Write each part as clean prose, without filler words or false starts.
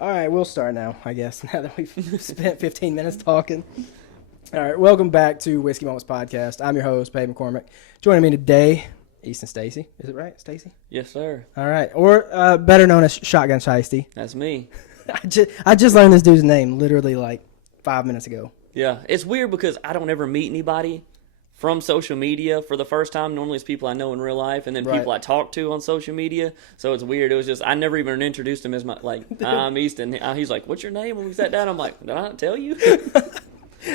All right, we'll start now, I guess, now that we've spent 15 minutes talking. All right, welcome back to Whiskey Moments Podcast. I'm your host, Pay McCormick. Joining me today, Easton Stacy. Is it right, Stacy? Yes, sir. All right, or better known as Shotgun Shiesty. That's me. I just learned this dude's name literally like 5 minutes ago. Yeah, it's weird because I don't ever meet anybody from social media for the first time. Normally it's people I know in real life and then people I talk to on social media. So it's weird. It was just, I never even introduced him as my, like, I'm Easton. He's like, what's your name? When we sat down, I'm like, did I not tell you?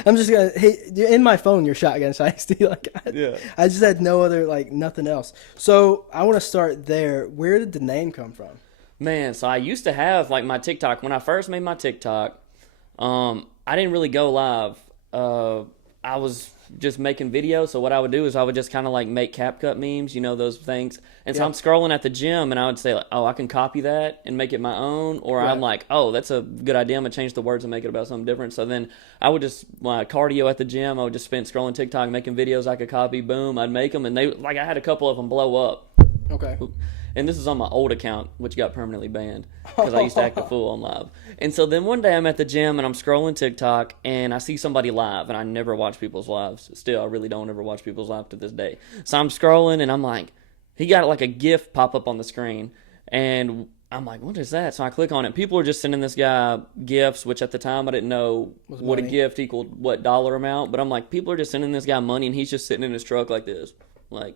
I'm just going to, hey, in my phone, you're Shotgun Shiesty. I just had no other, like, nothing else. So I want to start there. Where did the name come from? Man, so I used to have, like, my TikTok. When I first made my TikTok, I didn't really go live. I was just making videos, so what I would do is I would just kind of like make CapCut memes, you know, those things. And so I'm scrolling at the gym, and I would say, like, oh, I can copy that and make it my own. Or I'm like, oh, that's a good idea. I'm going to change the words and make it about something different. So then I would just, my cardio at the gym, I would just spend scrolling TikTok, making videos I could copy. Boom, I'd make them. And they, like, I had a couple of them blow up. Okay. And this is on my old account, which got permanently banned because I used to act a fool on live. And so then one day I'm at the gym and I'm scrolling TikTok and I see somebody live, and I never watch people's lives. Still, I really don't ever watch people's lives to this day. So I'm scrolling and I'm like, he got like a GIF pop up on the screen, and I'm like, what is that? So I click on it. People are just sending this guy gifts, which at the time I didn't know what a gift equaled what dollar amount. But I'm like, people are just sending this guy money, and he's just sitting in his truck like this, like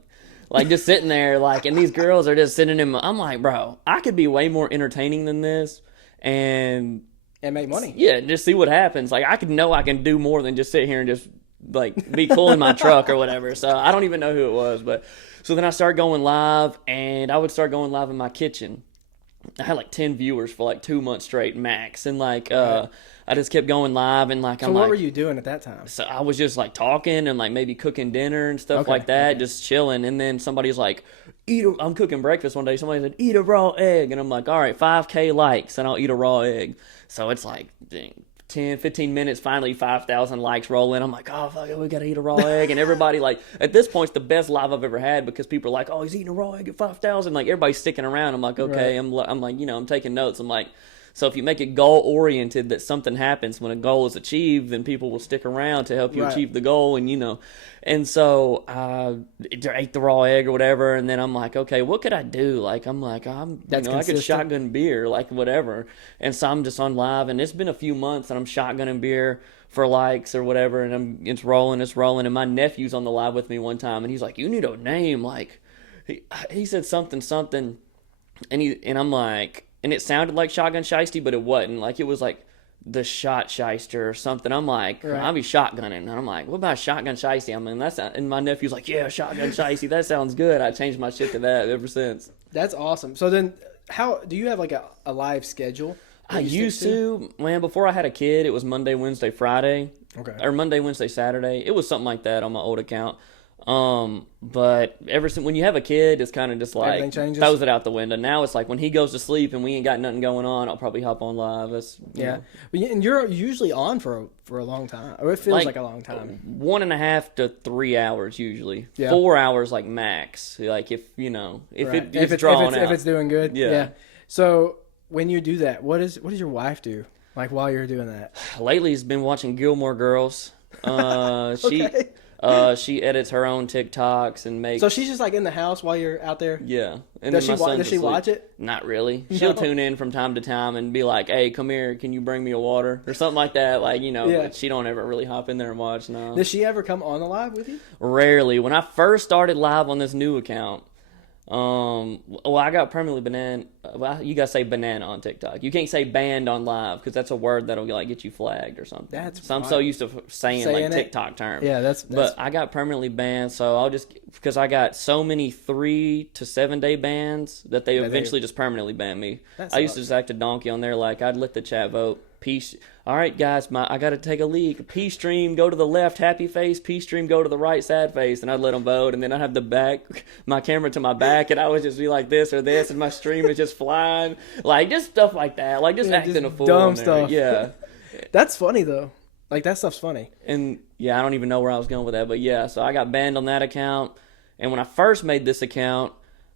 just sitting there, like, and these girls are just sending him. I'm like, bro, I could be way more entertaining than this, and make money. Yeah, just see what happens. Like, I can do more than just sit here and just like be cool in my truck or whatever. So I don't even know who it was, but so then I started going live, and I would start going live in my kitchen. I had like 10 viewers for like 2 months straight max, and like I just kept going live, and like, so what were you doing at that time? So I was just like talking and like maybe cooking dinner and stuff like that, just chilling. And then somebody's like, I'm cooking breakfast one day. Somebody said, eat a raw egg. And I'm like, all right, 5K likes and I'll eat a raw egg. So it's like, dang, 10, 15 minutes, finally 5,000 likes roll in. I'm like, oh, fuck it, we got to eat a raw egg. And everybody, like, at this point, it's the best live I've ever had because people are like, oh, he's eating a raw egg at 5,000. Like, everybody's sticking around. I'm like, okay. I'm like, you know, I'm taking notes. I'm like, so if you make it goal-oriented, that something happens when a goal is achieved, then people will stick around to help you achieve the goal, and, you know. And so I ate the raw egg or whatever, and then I'm like, okay, what could I do? Like, I'm like, I could shotgun beer, like, whatever. And so I'm just on live, and it's been a few months, and I'm shotgunning beer for likes or whatever, and it's rolling, and my nephew's on the live with me one time, and he's like, you need a name, like, he said something, and I'm like, and it sounded like Shotgun Shiesty, but it wasn't. Like, it was like the Shot Shyster or something. I'm like, I'll be shotgunning. And I'm like, what about Shotgun Shiesty? I mean, and my nephew's like, yeah, Shotgun Shiesty. That sounds good. I changed my shit to that ever since. That's awesome. So then, how do you have like a live schedule? I used to. Man, before I had a kid, it was Monday, Wednesday, Friday. Okay. Or Monday, Wednesday, Saturday. It was something like that on my old account. But ever since when you have a kid, it's kind of just like throws it out the window. Now it's like when he goes to sleep and we ain't got nothing going on, I'll probably hop on live. And you're usually on for a long time, or it feels like a long time. 1.5 to 3 hours usually. 4 hours like max. Like if it's drawn out, if it's doing good. Yeah. So when you do that, what does your wife do? Like while you're doing that? Lately, he's been watching Gilmore Girls. She edits her own TikToks and makes. So she's just like in the house while you're out there. Yeah. And does she watch it? Not really. She'll tune in from time to time and be like, "Hey, come here. Can you bring me a water?" or something like that. Like, you know. But she don't ever really hop in there and watch. No. Does she ever come on the live with you? Rarely. When I first started live on this new account, I got permanently banned. Well, you gotta say banana on TikTok. You can't say banned on live because that's a word that'll like get you flagged or something. I'm so used to saying like TikTok terms. Yeah, that's. But I got permanently banned, so I'll just because I got so many 3 to 7 day bans that they eventually just permanently banned me. I used to just act a donkey on there. Like I'd let the chat vote. Peace. All right, guys, I got to take a leak. Peace stream, go to the left, happy face. Peace stream, go to the right, sad face. And I'd let them vote. And then I'd have my camera to my back, and I would just be like this or this, and my stream is just flying. Like, just stuff like that. Like, just acting a fool. Dumb stuff. Yeah. That's funny, though. Like, that stuff's funny. And, yeah, I don't even know where I was going with that. But, yeah, so I got banned on that account. And when I first made this account,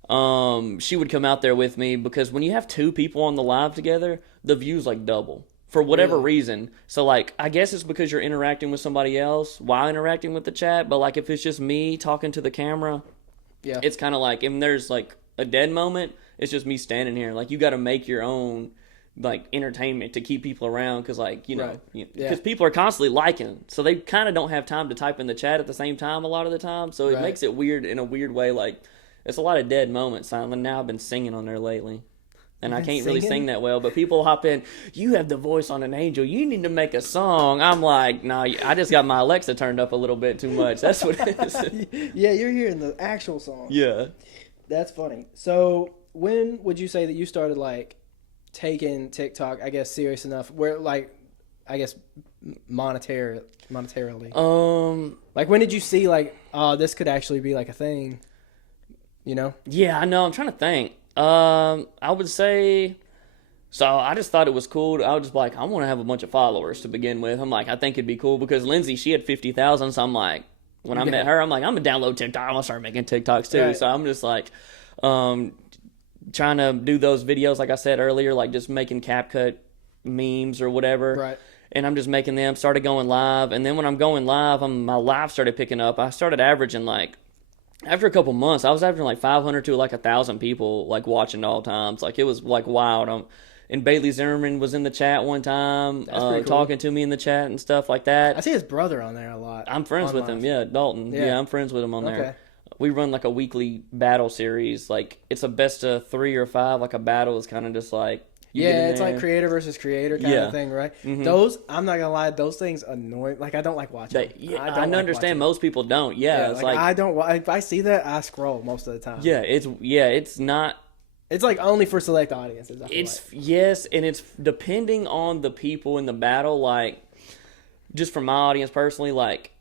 she would come out there with me because when you have two people on the live together, the views like double for whatever reason. So like, I guess it's because you're interacting with somebody else while interacting with the chat. But like, if it's just me talking to the camera, it's kind of like, if there's like a dead moment, it's just me standing here. Like, you got to make your own like entertainment to keep people around, because like, you know, because people are constantly liking, so they kind of don't have time to type in the chat at the same time a lot of the time. So it makes it weird in a weird way. Like, it's a lot of dead moments. And now I've been singing on there lately, and I can't really sing that well, but people hop in, you have the voice on an angel, you need to make a song. I'm like, nah, I just got my Alexa turned up a little bit too much. That's what it is. Yeah, you're hearing the actual song. Yeah. That's funny. So when would you say that you started like taking TikTok, I guess, serious enough where, like, I guess monetarily? Like, when did you see like, oh, this could actually be like a thing, you know? Yeah, I know. I'm trying to think. I would say, so I just thought it was cool. I was just like, I want to have a bunch of followers to begin with. I'm like, I think it'd be cool because Lindsay, she had 50,000. So I'm like, when I met her, I'm like, I'm going to download TikTok. I'm going to start making TikToks too. Right. So I'm just like, trying to do those videos, like I said earlier, like just making CapCut memes or whatever. Right. And I'm just making them, started going live. And then when I'm going live, my live started picking up. I started averaging like, after a couple months, I was averaging like 500 to like 1,000 people like watching all times. Like, it was like wild. And Bailey Zimmerman was in the chat one time, cool. Talking to me in the chat and stuff like that. I see his brother on there a lot. I'm friends with him. Yeah, Dalton. Yeah, I'm friends with him on there. We run like a weekly battle series. Like, it's a best of 3 or 5. Like, a battle is kind of just like, it's like creator versus creator kind of thing, right? Mm-hmm. Those, I'm not gonna lie, those things annoy. Like, I don't like watching. I understand most people don't. Yeah, it's like I don't. If I see that, I scroll most of the time. It's not. It's like only for select audiences. Yes, and it's depending on the people in the battle. Like, just from my audience personally, like,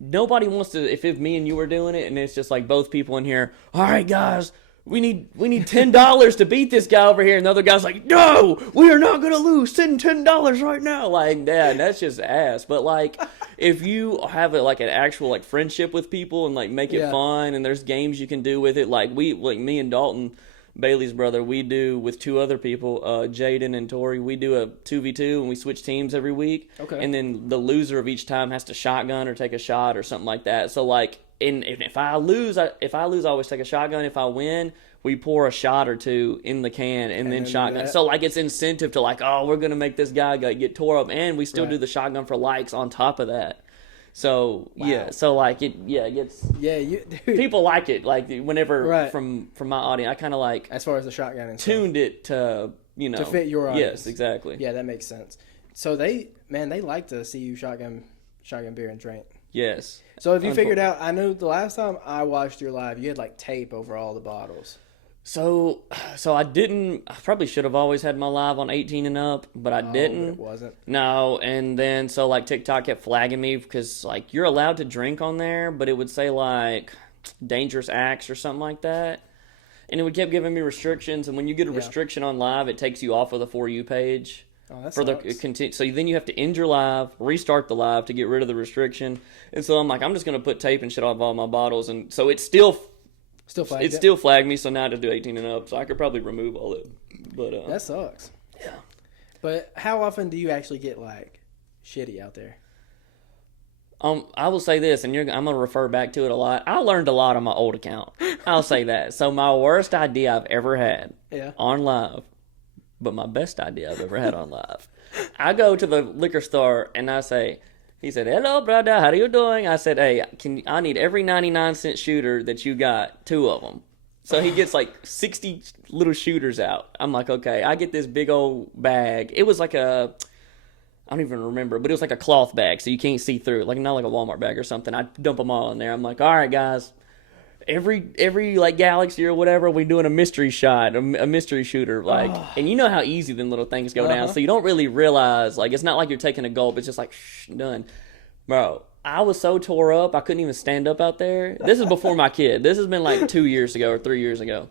nobody wants to. If me and you were doing it, and it's just like both people in here. All right, guys. We need $10 to beat this guy over here, and the other guy's like, no, we are not gonna lose. Send $10 right now. Like, that's just ass. But like, if you have like an actual like friendship with people and like make it fun, and there's games you can do with it, like me and Dalton, Bailey's brother, we do with 2 other people, Jaden and Tori. We do a 2v2 and we switch teams every week. Okay. And then the loser of each time has to shotgun or take a shot or something like that. So like, if I lose, I always take a shotgun. If I win, we pour a shot or 2 in the can and then shotgun. So like, it's incentive to like, oh, we're gonna make this guy get tore up, and we still do the shotgun for likes on top of that. So so like it gets people like it, like whenever from my audience, I kind of like, as far as the shotgun and tuned it to to fit your audience. Yes, exactly. Yeah, that makes sense. So they like to see you shotgun beer and drink. Yes. So if you figured out, I know the last time I watched your live, you had like tape over all the bottles. So I didn't. I probably should have always had my live on 18 and up, but I didn't. But it wasn't. No, and then so like TikTok kept flagging me because like you're allowed to drink on there, but it would say like dangerous acts or something like that, and it would keep giving me restrictions. And when you get a restriction on live, it takes you off of the For You page. Oh, that for sucks. So then you have to end your live, restart the live to get rid of the restriction. And so I'm like, I'm just gonna put tape and shit off all my bottles, and so it's still flagged me. So now I just do 18 and up. So I could probably remove all it. But that sucks. Yeah. But how often do you actually get like shitty out there? I will say this, and I'm gonna refer back to it a lot. I learned a lot on my old account. I'll say that. So my worst idea I've ever had on live. But my best idea I've ever had on live. I go to the liquor store and I say, he said, hello, brother, how are you doing? I said, hey, I need every 99-cent shooter that you got, 2 of them. So he gets like 60 little shooters out. I'm like, okay, I get this big old bag. It was like I don't even remember, but it was like a cloth bag, so you can't see through it, like not like a Walmart bag or something. I dump them all in there. I'm like, all right, guys. Every like galaxy or whatever, we doing a mystery shot, a mystery shooter, like, and you know how easy them little things go down, so you don't really realize, like, it's not like you're taking a gulp, it's just like, done. Bro, I was so tore up, I couldn't even stand up out there. This is before my kid. This has been like 2 years ago or 3 years ago.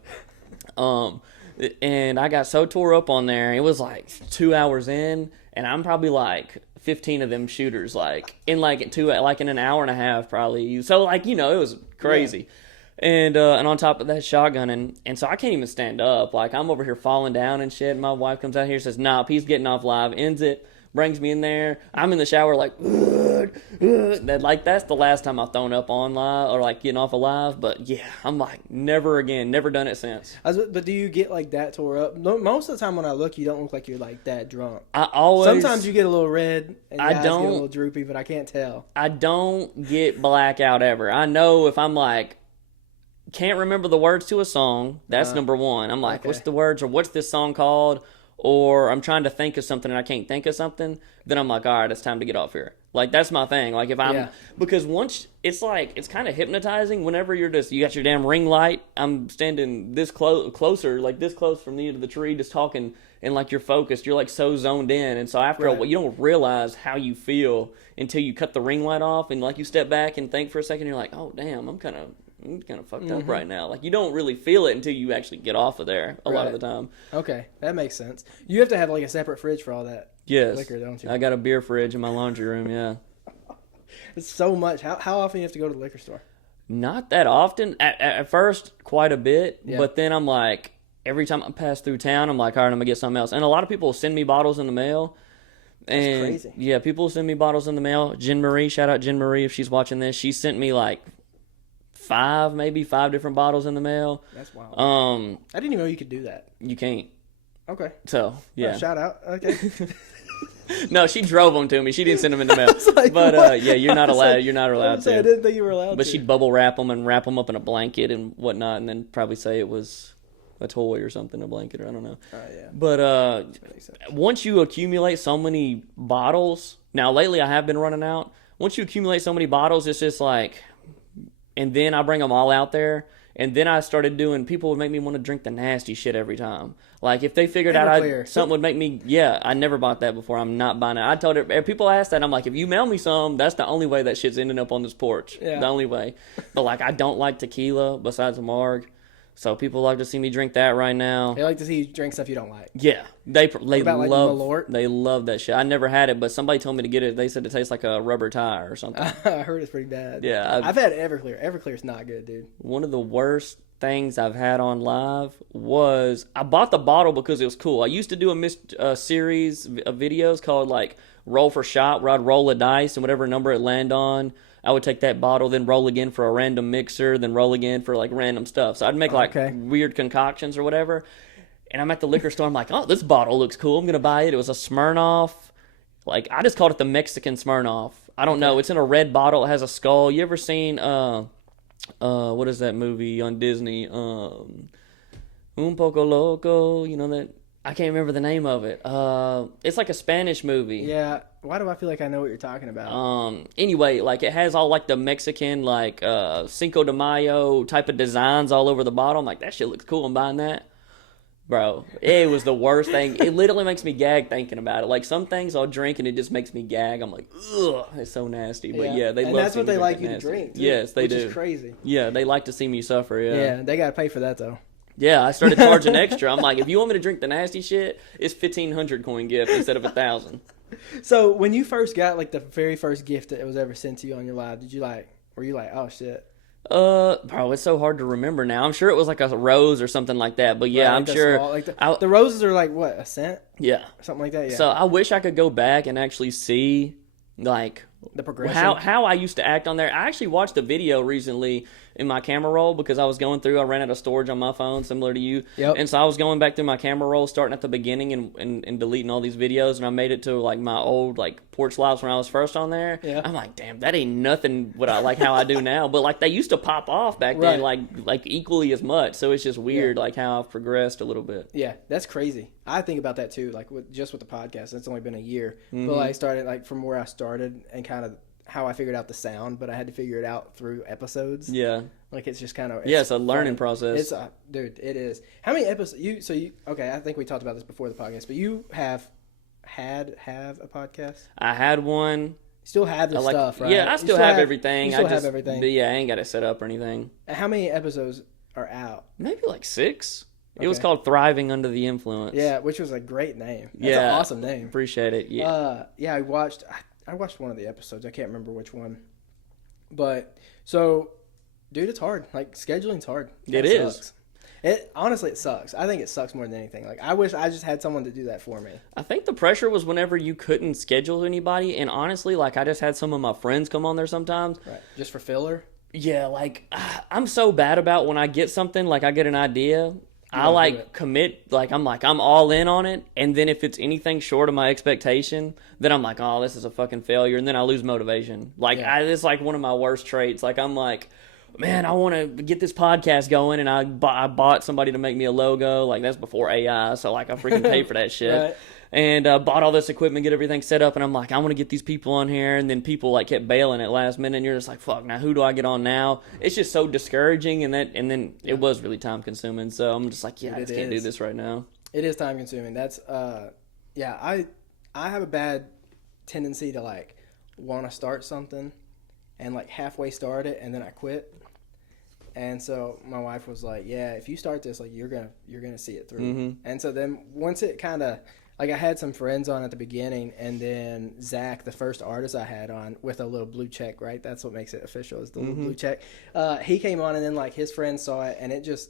And I got so tore up on there, it was like 2 hours in, and I'm probably like 15 of them shooters, like, in an hour and a half, probably. So, like, it was crazy. And on top of that, shotgun, and so I can't even stand up. Like, I'm over here falling down and shit. And my wife comes out here and says, "Nah, he's getting off live." Ends it, brings me in there. I'm in the shower like, that's the last time I've thrown up on live or like getting off a live. But yeah, I'm like, never again, never done it since. But do you get like that tore up? Most of the time when I look, you don't look like you're like that drunk. I always. Sometimes you get a little red and your eyes don't get a little droopy, but I can't tell. I don't get blackout ever. I know if I'm like, can't remember the words to a song, that's number one. I'm like, what's the words, or what's this song called? Or I'm trying to think of something and I can't think of something, then I'm like, all right, it's time to get off here. Like, that's my thing. Like, if I'm, because once, it's like, it's kind of hypnotizing whenever you got your damn ring light. I'm standing this closer, like this close from the end of the tree, just talking, and like you're focused. You're like so zoned in. And so after a while, you don't realize how you feel until you cut the ring light off and like you step back and think for a second. You're like, oh, damn, I'm kind of fucked up right now. Like, you don't really feel it until you actually get off of there a lot of the time. Okay, that makes sense. You have to have like a separate fridge for all that liquor, don't you? I got a beer fridge in my laundry room, yeah. It's so much. How often do you have to go to the liquor store? Not that often. At first, quite a bit. Yeah. But then I'm like, every time I pass through town, I'm like, all right, I'm going to get something else. And a lot of people send me bottles in the mail. And that's crazy. Yeah, people send me bottles in the mail. Jen Marie, shout out Jen Marie if she's watching this. She sent me like five different bottles in the mail. That's wild. I didn't even know you could do that. You can't. Okay. So, yeah. Shout out. Okay. No, she drove them to me. She didn't send them in the mail. Like, but yeah, you're not allowed. You're not allowed to. I didn't think you were allowed. But she'd bubble wrap them and wrap them up in a blanket and whatnot, and then probably say it was a toy or something, a blanket, or I don't know. Yeah. But once you accumulate so many bottles, now lately I have been running out. Once you accumulate so many bottles, it's just like, and then I bring them all out there. And then I started doing, people would make me want to drink the nasty shit every time. Like, if they figured out something would make me, I never bought that before. I'm not buying it. I told her, if people ask that, I'm like, if you mail me some, that's the only way that shit's ending up on this porch. Yeah. The only way. But, like, I don't like tequila besides a marg. So people like to see me drink that right now. They like to see you drink stuff you don't like. Yeah. They love, like, Malort? They love that shit. I never had it, but somebody told me to get it. They said it tastes like a rubber tire or something. I heard it's pretty bad. Yeah. I've had Everclear. Everclear's not good, dude. One of the worst things I've had on live was, I bought the bottle because it was cool. I used to do a series of videos called like Roll for Shot, where I'd roll a dice and whatever number it land on, I would take that bottle, then roll again for a random mixer, then roll again for like random stuff. So I'd make like weird concoctions or whatever. And I'm at the liquor store, I'm like, oh, this bottle looks cool, I'm gonna buy it. It was a Smirnoff. Like, I just called it the Mexican Smirnoff. I don't know, it's in a red bottle, it has a skull. You ever seen what is that movie on Disney? Un Poco Loco, you know that? I can't remember the name of it. It's like a Spanish movie. Yeah. Why do I feel like I know what you're talking about? Anyway, like, it has all like the Mexican, like, Cinco de Mayo type of designs all over the bottle. I'm like, that shit looks cool, I'm buying that. Bro, it was the worst thing. It literally makes me gag thinking about it. Like, some things I'll drink and it just makes me gag. I'm like, ugh, it's so nasty. But yeah, they love. And that's what they like you to drink, too, yes, they do. Which is crazy. Yeah, they like to see me suffer. Yeah, they gotta pay for that though. Yeah, I started charging extra. I'm like, if you want me to drink the nasty shit, it's 1,500 coin gift instead of 1,000. So when you first got like the very first gift that was ever sent to you on your live, were you like, oh shit? Bro, it's so hard to remember now. I'm sure it was like a rose or something like that. But yeah, like I'm sure. Small, like the roses are like what, a cent? Yeah, something like that. Yeah. So I wish I could go back and actually see like the progression, how I used to act on there. I actually watched a video recently in my camera roll because I was going through. I ran out of storage on my phone, similar to you. Yep. And so I was going back through my camera roll, starting at the beginning and deleting all these videos, and I made it to like my old like porch lives when I was first on there. Yeah. I'm like, damn, that ain't nothing what I like how I do now. But like they used to pop off back then, like equally as much. So it's just weird, like how I've progressed a little bit. Yeah, that's crazy. I think about that too. Like with the podcast, it's only been a year, but I started like from where I started and kind of how I figured out the sound, but I had to figure it out through episodes. Yeah. Like it's just kind of it's a learning process. It's dude, it is. How many episodes okay, I think we talked about this before the podcast, but you have a podcast? I had one. Still have the stuff, right? Yeah, I still have everything. You still have everything. But yeah, I ain't got it set up or anything. How many episodes are out? Maybe like 6. Okay. It was called Thriving Under the Influence. Yeah, which was a great name. That's an awesome name. Appreciate it. Yeah. I watched one of the episodes. I can't remember which one. But so Dude, it's hard. Like, scheduling's hard. It is. Sucks. Honestly, it sucks. I think it sucks more than anything. Like, I wish I just had someone to do that for me. I think the pressure was whenever you couldn't schedule anybody, and honestly, like, I just had some of my friends come on there sometimes. Right. Just for filler? Yeah, like, I'm so bad about when I get something, like, I get an idea, I, like, commit, like, I'm all in on it, and then if it's anything short of my expectation, then I'm like, oh, this is a fucking failure, and then I lose motivation. Like, it's, like, one of my worst traits. Like, I'm like, man, I want to get this podcast going, and I bought somebody to make me a logo. Like, that's before AI, so, like, I freaking pay for that shit. Right. And bought all this equipment, get everything set up, and I'm like, I want to get these people on here, and then people, like, kept bailing at last minute, and you're just like, fuck, now who do I get on now? It's just so discouraging, and then it was really time-consuming, so I'm just like, I just can't do this right now. It is time-consuming. That's, I have a bad tendency to, like, want to start something, and, like, halfway start it, and then I quit. And so my wife was like, yeah, if you start this, like, you're gonna see it through. Mm-hmm. And so then once it kind of, like, I had some friends on at the beginning, and then Zach, the first artist I had on with a little blue check, right? That's what makes it official, is the little blue check. He came on, and then, like, his friends saw it, and it just,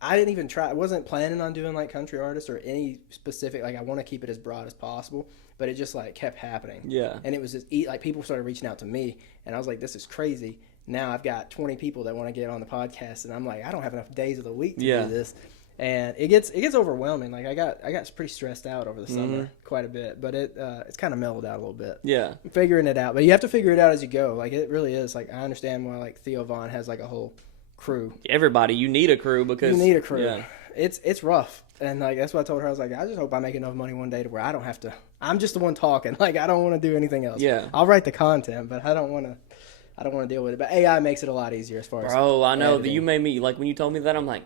I didn't even try. I wasn't planning on doing, like, country artists or any specific, like, I want to keep it as broad as possible, but it just, like, kept happening. Yeah. And it was just, like, people started reaching out to me, and I was like, this is crazy. Now I've got 20 people that want to get on the podcast, and I'm like, I don't have enough days of the week to do this. And it gets overwhelming. Like, I got pretty stressed out over the summer quite a bit, but it's kind of mellowed out a little bit. Yeah. I'm figuring it out, but you have to figure it out as you go. Like, it really is. Like, I understand why, like, Theo Vaughn has, like, a whole crew. Everybody, you need a crew because you need a crew. Yeah. It's rough, and, like, that's what I told her. I was like, I just hope I make enough money one day to where I don't have to. I'm just the one talking. Like, I don't want to do anything else. Yeah. I'll write the content, but I don't want to deal with it. But AI makes it a lot easier as far as. Bro, I know that you made me, like, when you told me that, I'm like,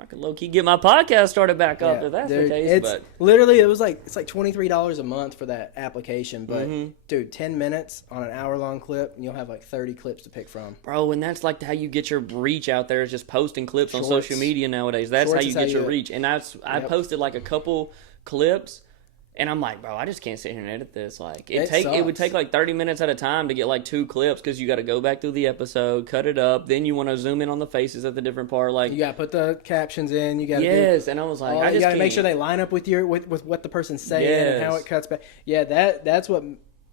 I could low key get my podcast started back up if that's the case. It's literally, it's like $23 a month for that application. But dude, 10 minutes on an hour-long clip, and you'll have like 30 clips to pick from. Bro, and that's like how you get your reach out there, is just posting clips on social media nowadays. That's how you get your reach. And I posted like a couple clips. And I'm like, bro, I just can't sit here and edit this. Like, it would take like 30 minutes at a time to get like 2 clips, because you got to go back through the episode, cut it up, then you want to zoom in on the faces at the different part. Like, you got to put the captions in. You got and I was like, you got to make sure they line up with with what the person's saying and how it cuts back. Yeah, that's what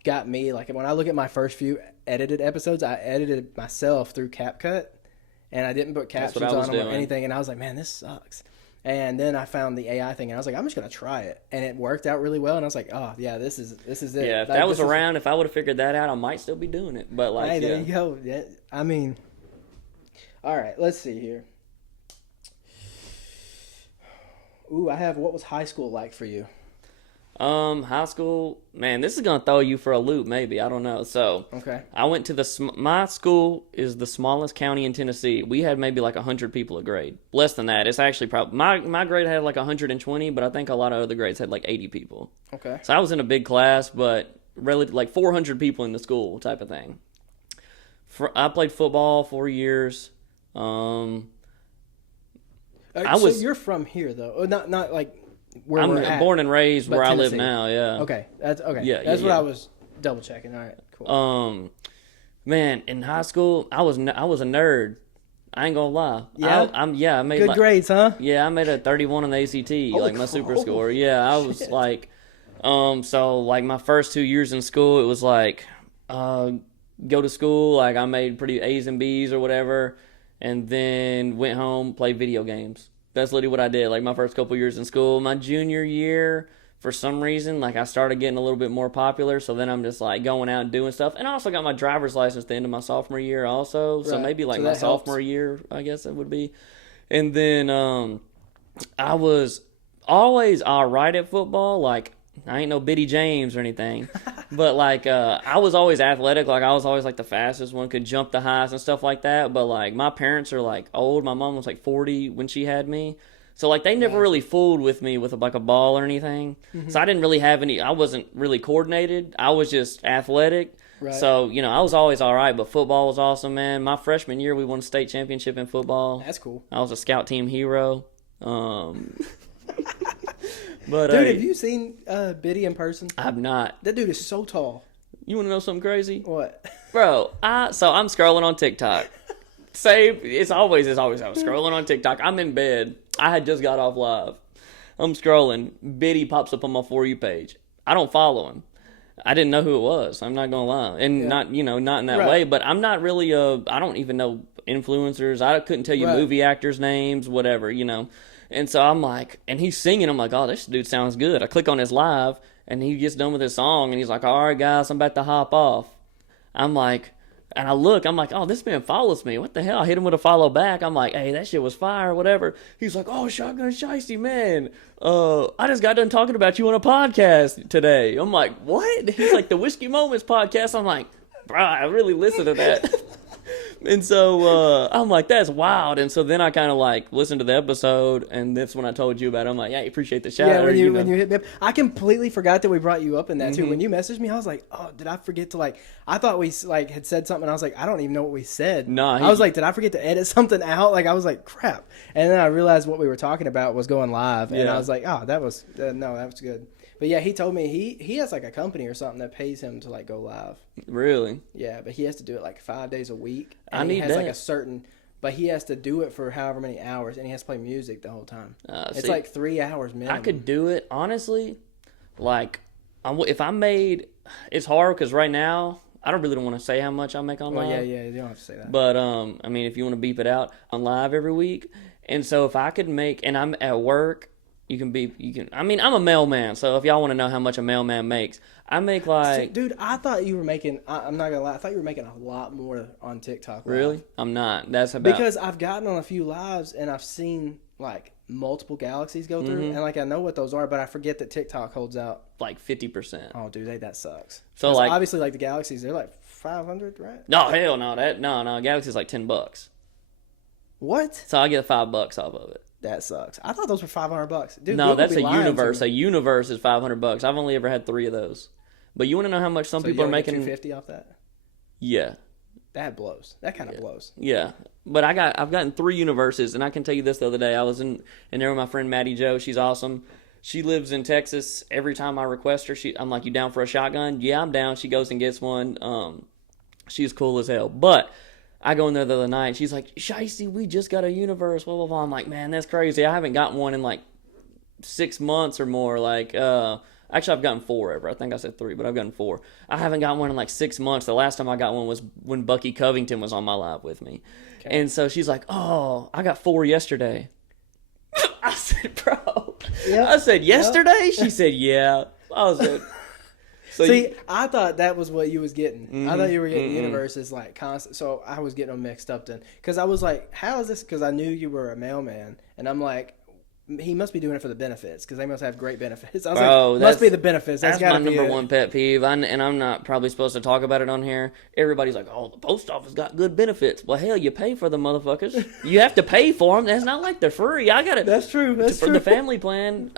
got me. Like, when I look at my first few edited episodes, I edited myself through CapCut, and I didn't put captions on them or anything. And I was like, man, this sucks. And then I found the AI thing, and I was like, I'm just going to try it. And it worked out really well, and I was like, oh, yeah, this is it. Yeah, if that was around, if I would have figured that out, I might still be doing it. But, like, hey, there you go. Yeah, I mean, all right, let's see here. Ooh, I have, what was high school like for you? High school, man, this is gonna throw you for a loop, maybe. I don't know. So, okay, I went to my school is the smallest county in Tennessee. We had maybe like 100 people a grade. Less than that. It's actually probably my grade had like 120, but I think a lot of other grades had like 80 people. Okay. So I was in a big class, but like 400 people in the school type of thing. I played football 4 years. So you're from here though, not like. I'm born and raised where Tennessee. I live now, yeah. Okay, that's okay. Yeah, that's what I was double checking. All right, cool. Man, in high school, I was a nerd. I ain't gonna lie. Yeah, I made good grades, huh? Yeah, I made a 31 on the ACT, my super score. Yeah, I was like, so like my first 2 years in school, it was like, go to school, like I made pretty A's and B's or whatever, and then went home, played video games. That's literally what I did, like, my first couple years in school. My junior year, for some reason, like, I started getting a little bit more popular, so then I'm just, like, going out and doing stuff. And I also got my driver's license at the end of my sophomore year also, so maybe, like, my sophomore year, I guess it would be. And then I was always all right at football. Like, I ain't no Biddy James or anything, but, like, I was always athletic. Like, I was always, like, the fastest one, could jump the highest and stuff like that. But, like, my parents are, like, old. My mom was, like, 40 when she had me. So, like, they never really fooled with me with, like, a ball or anything. Mm-hmm. So I didn't really have I wasn't really coordinated. I was just athletic. Right. So, you know, I was always all right, but football was awesome, man. My freshman year, we won a state championship in football. That's cool. I was a scout team hero. But, dude, have you seen Biddy in person? I've not. That dude is so tall. You want to know something crazy? What? Bro, so I'm scrolling on TikTok. Save. It's always I was scrolling on TikTok. I'm in bed. I had just got off live. I'm scrolling. Biddy pops up on my For You page. I don't follow him. I didn't know who it was. I'm not gonna lie, and not in that way. But I'm not really I don't even know influencers. I couldn't tell you movie actors' names, whatever, And so I'm like, and he's singing. I'm like, oh, this dude sounds good. I click on his live, and he gets done with his song, and he's like, all right, guys, I'm about to hop off. I'm like, and I look, I'm like, oh, this man follows me. What the hell? I hit him with a follow back. I'm like, hey, that shit was fire, whatever. He's like, oh, Shotgun Shiesty, man. I just got done talking about you on a podcast today. I'm like, what? He's like, the Whiskey Moments podcast. I'm like, bro, I really listened to that. And so I'm like, that's wild. And so then I kind of like listened to the episode, and that's when I told you about it. I'm like, yeah, I appreciate the shout. Yeah, when you hit me up. I completely forgot that we brought you up in that too. When you messaged me, I was like, oh, did I forget to I thought we had said something, and I was like, I don't even know what we said. Nah, I was like, did I forget to edit something out? I was like, crap. And then I realized what we were talking about was going live, and I was like, oh, that was good. But yeah, he told me he has a company or something that pays him to go live. Really? Yeah, but he has to do it 5 days a week. And I need he has that. a certain, but he has to do it for however many hours, and he has to play music the whole time. It's 3 hours minimum. I could do it honestly. If I made, it's hard because right now I don't want to say how much I make on live. Yeah, you don't have to say that. But I mean, if you want to beep it out, I'm live every week, and so if I could make, and I'm at work. I mean, I'm a mailman, so if y'all want to know how much a mailman makes, I make Dude, I thought you were making, I'm not going to lie, I thought you were making a lot more on TikTok. Really? I'm not. That's about... Because I've gotten on a few lives, and I've seen, multiple galaxies go through, and, I know what those are, but I forget that TikTok holds out... 50%. Oh, dude, that sucks. So, obviously, the galaxies, they're, 500, right? No, hell no. No, Galaxy's $10. What? So I get $5 off of it. That sucks. I thought those were $500. Dude, no, that's a universe. A universe is $500. I've only ever had 3 of those. But you want to know how much some people are making? $250 off that. Yeah. That blows. That kind of blows. Yeah, but I've gotten 3 universes, and I can tell you this: the other day I was in there with my friend Maddie Jo. She's awesome. She lives in Texas. Every time I request her, I'm like, "You down for a shotgun?" Yeah, I'm down. She goes and gets one. She's cool as hell, but. I go in there the other night, and she's like, Shiesty, we just got a universe, blah, blah, blah. I'm like, man, that's crazy. I haven't gotten one in 6 months or more. Actually, I've gotten 4 ever. I think I said 3, but I've gotten 4. I haven't gotten one in 6 months. The last time I got one was when Bucky Covington was on my live with me. Okay. And so she's like, oh, I got 4 yesterday. I said, bro. Yep. I said, yesterday? Yep. She said, yeah. I was like... So I thought that was what you was getting. I thought you were getting universes constant. So I was getting them mixed up then. Because I was like, how is this? Because I knew you were a mailman. And I'm like, he must be doing it for the benefits. Because they must have great benefits. I was like, must be the benefits. That's my number one pet peeve. And I'm not probably supposed to talk about it on here. Everybody's like, oh, the post office got good benefits. Well, hell, you pay for the motherfuckers. You have to pay for them. That's not like they're free. I got it. That's true. For the family plan,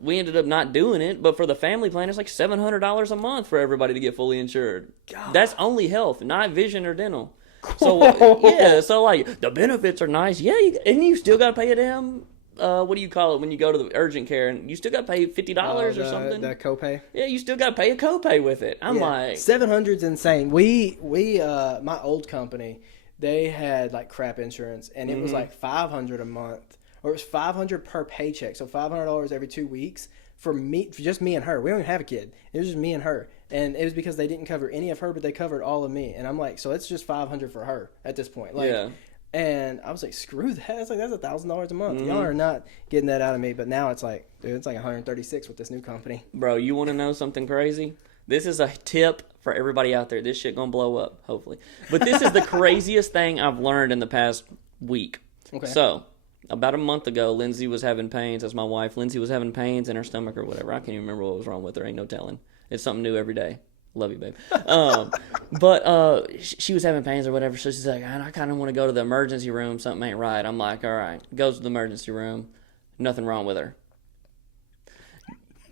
we ended up not doing it. But for the family plan, it's $700 a month for everybody to get fully insured. God. That's only health, not vision or dental. So, the benefits are nice. Yeah, and you still got to pay a damn... what do you call it when you go to the urgent care and you still got to pay $50 or something? The copay. Yeah, you still got to pay a copay with it. I'm like, $700's insane. We my old company, they had crap insurance, and it was $500 a month, or it was $500 per paycheck, so $500 every 2 weeks for just me and her. We don't even have a kid. It was just me and her, and it was because they didn't cover any of her, but they covered all of me, and I'm like, so it's just $500 for her at this point. Yeah. And I was like, screw that. It's that's $1,000 a month. Y'all are not getting that out of me. But now it's dude, it's $136 with this new company. Bro, you want to know something crazy? This is a tip for everybody out there. This shit gonna blow up, hopefully. But this is the craziest thing I've learned in the past week. Okay. So, about a month ago, Lindsay was having pains. That's my wife. Lindsay was having pains in her stomach or whatever. I can't even remember what was wrong with her. Ain't no telling. It's something new every day. Love you, babe. But she was having pains or whatever, so she's like, I kind of want to go to the emergency room. Something ain't right. I'm like, all right. Goes to the emergency room. Nothing wrong with her.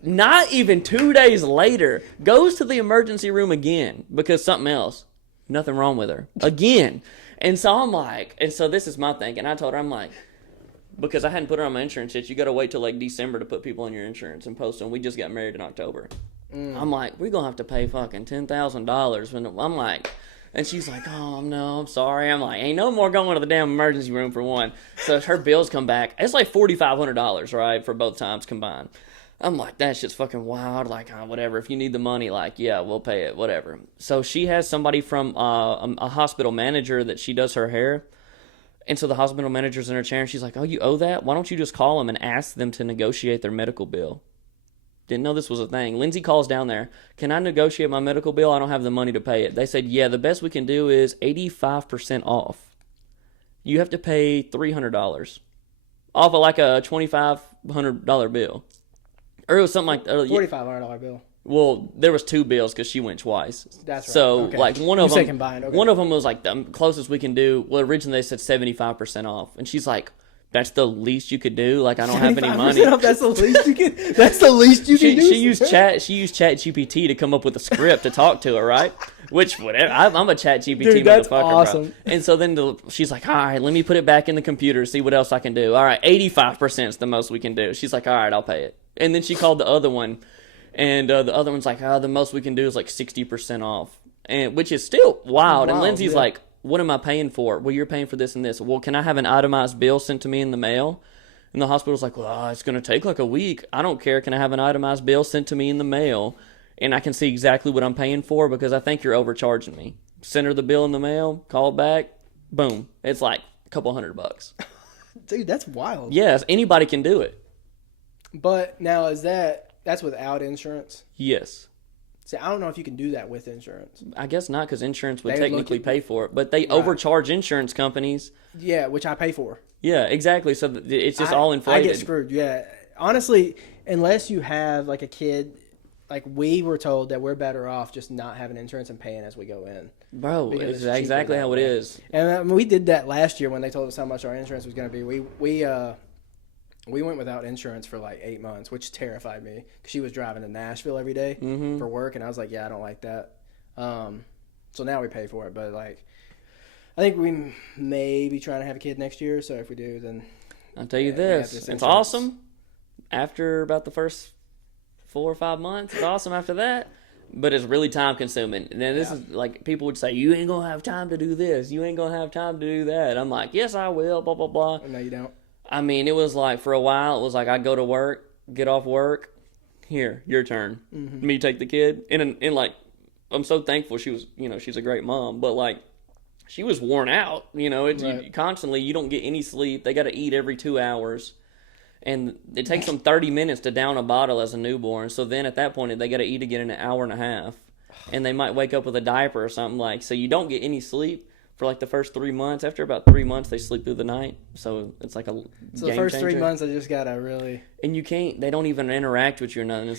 Not even 2 days later, goes to the emergency room again because something else. Nothing wrong with her. Again. And so I'm like, and so this is my thinking. I told her, I'm like, because I hadn't put her on my insurance yet, you got to wait till December to put people on your insurance and post them. We just got married in October. I'm like, we're going to have to pay fucking $10,000. I'm like, And she's like, oh, no, I'm sorry. I'm like, ain't no more going to the damn emergency room for one. So her bills come back. It's like $4,500, right, for both times combined. I'm like, that shit's fucking wild. Like, whatever. If you need the money, like, yeah, we'll pay it, whatever. So she has somebody from a hospital manager that she does her hair. And so the hospital manager's in her chair, and she's like, oh, you owe that? Why don't you just call them and ask them to negotiate their medical bill? Didn't know this was a thing. Lindsay calls down there. Can I negotiate my medical bill? I don't have the money to pay it. They said, yeah, the best we can do is 85% off. You have to pay $300 off of like a $2,500 bill. Or it was something like $4,500 bill. Well, there was two bills because she went twice. That's right. So, okay. like, one of you them, combined. Okay. one of them was like the closest we can do. Well, originally they said 75% off, and she's like, "That's the least you could do. Like, I don't have any money." Off, that's the least you can. That's the least you can do. She used ChatGPT to come up with a script to talk to her, right? Which whatever. I'm a ChatGPT that's motherfucker, awesome. bro. And so then she's like, "All right, let me put it back in the computer, see what else I can do." All right, 85% is the most we can do. She's like, "All right, I'll pay it." And then she called the other one. And the other one's like, the most we can do is like 60% off, and which is still wild. And Lindsay's like, what am I paying for? Well, you're paying for this and this. Well, can I have an itemized bill sent to me in the mail? And the hospital's like, well, it's going to take like a week. I don't care. Can I have an itemized bill sent to me in the mail? And I can see exactly what I'm paying for because I think you're overcharging me. Send her the bill in the mail, call back, boom. It's like a couple $100. Dude, that's wild. Yes, anybody can do it. But now that's without insurance? Yes. See, I don't know if you can do that with insurance. I guess not, because insurance would technically pay for it. But they overcharge insurance companies. Yeah, which I pay for. Yeah, exactly. So it's just all inflated. I get screwed, yeah. Honestly, unless you have like a kid, like we were told that we're better off just not having insurance and paying as we go in. Bro, it's exactly how it is. And we did that last year when they told us how much our insurance was going to be. We went without insurance for like 8 months, which terrified me because she was driving to Nashville every day for work, and I was like, yeah, I don't like that. So now we pay for it, but like, I think we may be trying to have a kid next year. So if we do, then I'll tell you this: it's awesome after about the first 4 or 5 months. It's awesome after that, but it's really time consuming. And then this is like people would say, you ain't gonna have time to do this, you ain't gonna have time to do that. I'm like, yes, I will. Blah blah blah. No, you don't. I mean, it was like, for a while, it was like I'd go to work, get off work, here, your turn. Me take the kid. And like, I'm so thankful she was, she's a great mom, but like, she was worn out, you constantly, you don't get any sleep. They got to eat every 2 hours. And it takes them 30 minutes to down a bottle as a newborn. So then at that point, they got to eat again in an hour and a half. And they might wake up with a diaper or something like, so you don't get any sleep for like the first 3 months. After about 3 months, they sleep through the night. So it's like a So the first 3 months, I just gotta really. And you can't. They don't even interact with you or nothing.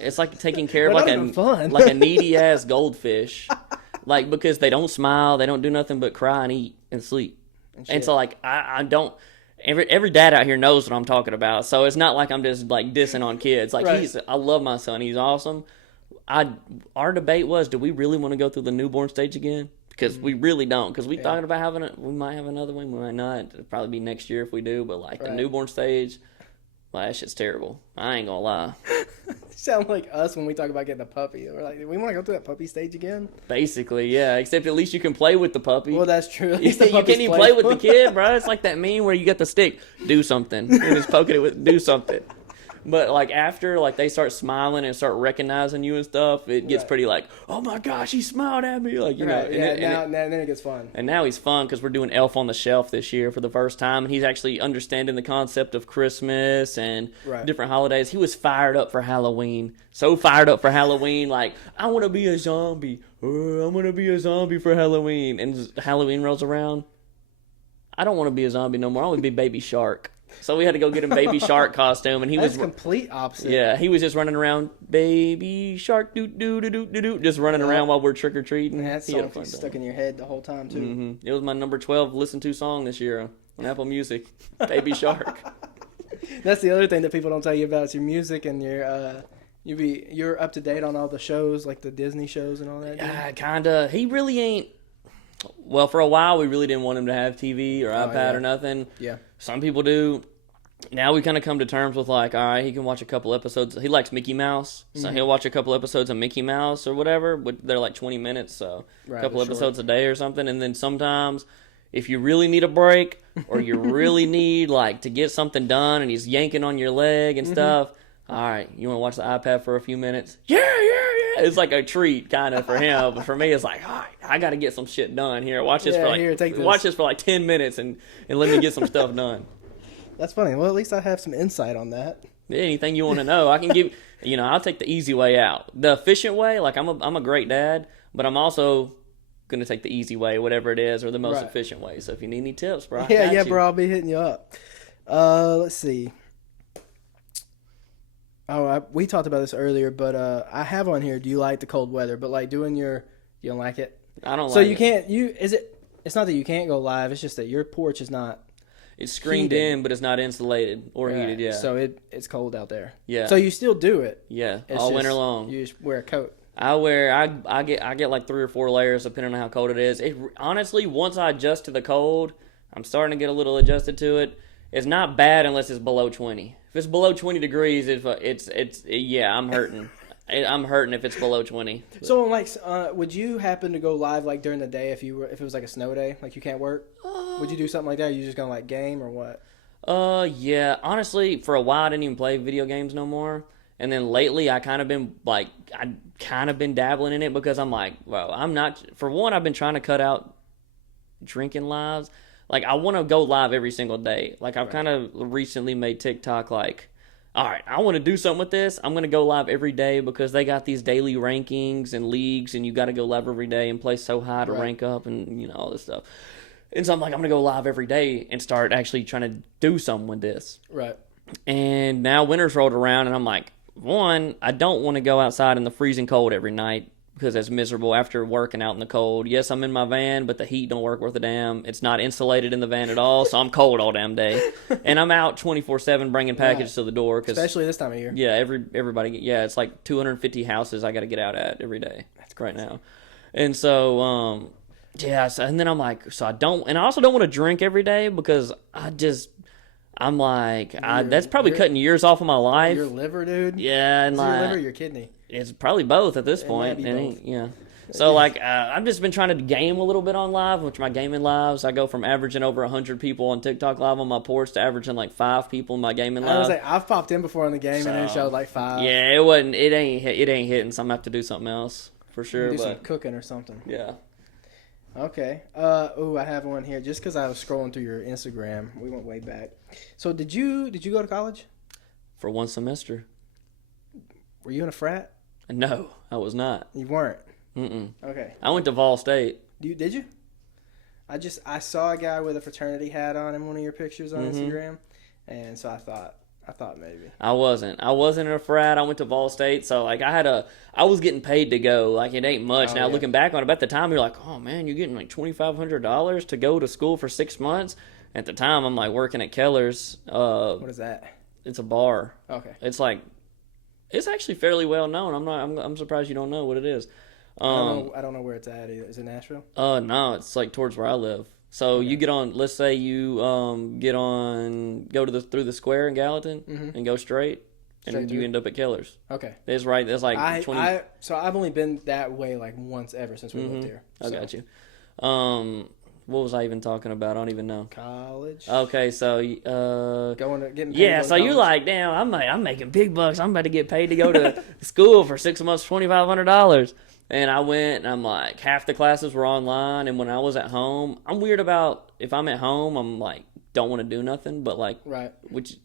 It's like taking care of fun. like a needy ass goldfish, like because they don't smile, they don't do nothing but cry and eat and sleep. And so like I don't. Every dad out here knows what I'm talking about. So it's not like I'm just like dissing on kids. Like I love my son. He's awesome. Our debate was, do we really want to go through the newborn stage again? Because we really don't. Because we thought about we might have another one, we might not. It'll probably be next year if we do. But like the newborn stage, well, that shit's terrible. I ain't gonna lie. Sound like us when we talk about getting a puppy. We're like, we want to go through that puppy stage again. Basically, yeah. Except at least you can play with the puppy. Well, that's true. You can't even play with the kid, bro. It's like that meme where you get the stick, do something, and just poking it with do something. But like after like they start smiling and start recognizing you and stuff, it gets pretty like, oh my gosh, he smiled at me, like know. And then it gets fun. And now he's fun because we're doing Elf on the Shelf this year for the first time, and he's actually understanding the concept of Christmas and different holidays. He was fired up for Halloween, so fired up for Halloween, like I want to be a zombie. I want to be a zombie for Halloween. And Halloween rolls around, I don't want to be a zombie no more. I want to be Baby Shark. So we had to go get him Baby Shark costume, and That's complete opposite. Yeah, he was just running around, Baby Shark, doo doo doo doo doo, just running around while we're trick or treating. That song stuck in your head the whole time too. It was my number 12 listen to song this year on Apple Music. Baby Shark. That's the other thing that people don't tell you about is your music and you're up to date on all the shows, like the Disney shows and all that. Yeah, kinda. He really ain't. Well, for a while, we really didn't want him to have TV or iPad or nothing. Yeah. Some people do. now we kind of come to terms with like, all right, he can watch a couple episodes. He likes Mickey Mouse, so he'll watch a couple episodes of Mickey Mouse or whatever. But they're like 20 minutes, so a couple episodes a day or something. And then sometimes, if you really need a break or you really need like to get something done, and he's yanking on your leg and stuff, all right, you want to watch the iPad for a few minutes? Yeah. It's like a treat kind of for him, but for me, it's like, all right, I got to get some shit done here. Watch this watch this for like 10 minutes and let me get some stuff done. That's funny. Well, at least I have some insight on that. Anything you want to know, I can give. I'll take the easy way out. The efficient way, like I'm a great dad, but I'm also gonna take the easy way, whatever it is, or the most efficient way. So if you need any tips, bro, bro, I'll be hitting you up. Let's see. Oh, we talked about this earlier, but I have on here. Do you like the cold weather? But like you don't like it. I don't. So you can't. It's not that you can't go live. It's just that your porch is not. It's screened in, but it's not insulated or heated. Yeah. So it's cold out there. Yeah. So you still do it. Yeah. All winter long. You just wear a coat. I get like 3 or 4 layers depending on how cold it is. Honestly, once I adjust to the cold, I'm starting to get a little adjusted to it. It's not bad unless it's below 20. If it's below 20 degrees, I'm hurting. I'm hurting if it's below 20. So, like, would you happen to go live like during the day if it was like a snow day, like you can't work? Would you do something like that? Or you just gonna like game or what? Yeah. Honestly, for a while I didn't even play video games no more, and then lately I kind of been dabbling in it because I'm like, well, I'm not. For one, I've been trying to cut out drinking lives. Like, I want to go live every single day. Like, I've kind of recently made TikTok like, all right, I want to do something with this. I'm going to go live every day because they got these daily rankings and leagues, and you got to go live every day and play so high to rank up and, all this stuff. And so I'm like, I'm going to go live every day and start actually trying to do something with this. Right. And now winter's rolled around, and I'm like, one, I don't want to go outside in the freezing cold every night because that's miserable after working out in the cold. Yes, I'm in my van, but the heat don't work worth a damn. It's not insulated in the van at all, so I'm cold all damn day. And I'm out 24/7 bringing packages to the door. Especially this time of year. Yeah, everybody. Yeah, it's like 250 houses I got to get out at every day. That's right now. And so, and then I'm like, so I don't, and I also don't want to drink every day because I'm like, that's probably cutting years off of my life. Your liver, dude? Yeah. And your liver, your kidney? It's probably both at this point. Both. Yeah. So, like, I've just been trying to game a little bit on live, which my gaming lives, I go from averaging over 100 people on TikTok live on my porch to averaging like 5 people in my gaming live. I was like, I've popped in before on the game and it showed like 5. Yeah, it ain't hitting, so I'm going to have to do something else for sure. Do some cooking or something. Yeah. Okay. I have one here just because I was scrolling through your Instagram. We went way back. So did you go to college? For 1 semester. Were you in a frat? No, I was not. You weren't? Mm-mm. Okay. I went to Vol State. Did you? I saw a guy with a fraternity hat on in one of your pictures on Instagram, and so I thought maybe. I wasn't in a frat. I went to Vol State, so like I was getting paid to go. Like it ain't much now. Looking back on it, at the time you're like, oh man, you're getting like $2,500 to go to school for 6 months. At the time, I'm like working at Keller's. What is that? It's a bar. Okay. It's actually fairly well known. I'm surprised you don't know what it is. I don't know where it's at either. Is it Nashville? No, it's like towards where I live. So you get on. Let's say you go through the square in Gallatin and go straight and you end up at Keller's. Okay, it's right. That's like 20. So I've only been that way like once ever since we lived here. I got you. What was I even talking about? I don't even know. College. Okay, so getting paid. Yeah, so you're like, damn, I'm making big bucks. I'm about to get paid to go to school for 6 months, $2,500. And I went, and I'm like, half the classes were online. And when I was at home, I'm weird about if I'm at home, I'm like, don't want to do nothing. But like, which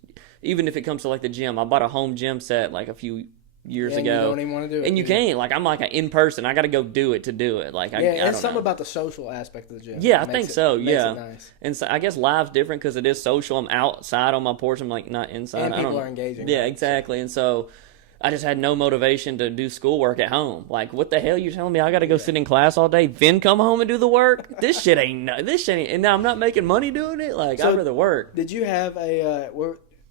even if it comes to like the gym, I bought a home gym set like a few years ago. You don't even want to do it. And you can't. Like, I'm like an in person. I got to go do it to do it. Like, it's something about the social aspect of the gym. Yeah, I think so. Yeah. Makes it nice. And so I guess live's different because it is social. I'm outside on my porch. I'm like not inside. And people are engaging. Yeah, exactly. And so I just had no motivation to do schoolwork at home. Like, what the hell? You're telling me I got to go sit in class all day, then come home and do the work? This shit ain't. And now I'm not making money doing it. Like, I'd rather work. Did you have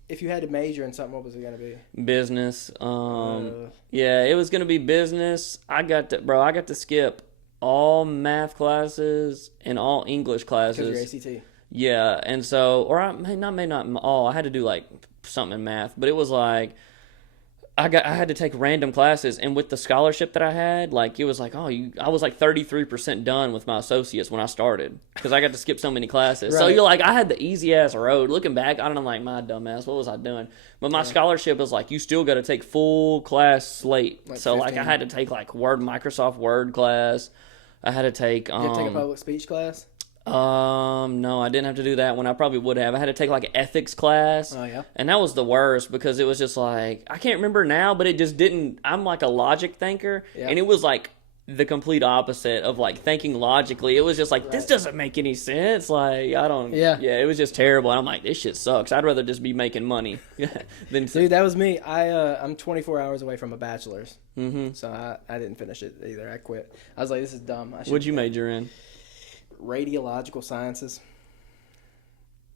if you had to major in something, what was it going to be? Business. Yeah, it was going to be business. I got to skip all math classes and all English classes. Because your ACT. Yeah, and so, or I may not all. I had to do like something in math, but it was like I had to take random classes, and with the scholarship that I had, like it was like, I was like 33% done with my associates when I started because I got to skip so many classes. So Right. you're like, I had the easy ass road. Looking back, I don't know, like my dumb ass, what was I doing? But my scholarship was like, you still got to take full class slate. Like so like I 15. had to take like Microsoft Word class. I had to take Did you take a public speech class? no, I didn't have to do that one. I probably would have. I had to take like an ethics class. Oh, yeah? And that was the worst because it was just like, I can't remember now, but it just didn't. I'm like a logic thinker. Yeah. And it was like the complete opposite of like thinking logically. It was just like, this doesn't make any sense. Like, I don't. Yeah. Yeah, it was just terrible. And I'm like, this shit sucks. I'd rather just be making money than. Dude, that was me. I'm 24 hours away from a bachelor's. Mm-hmm. So I didn't finish it either. I quit. I was like, this is dumb. What'd you major in? Radiological sciences.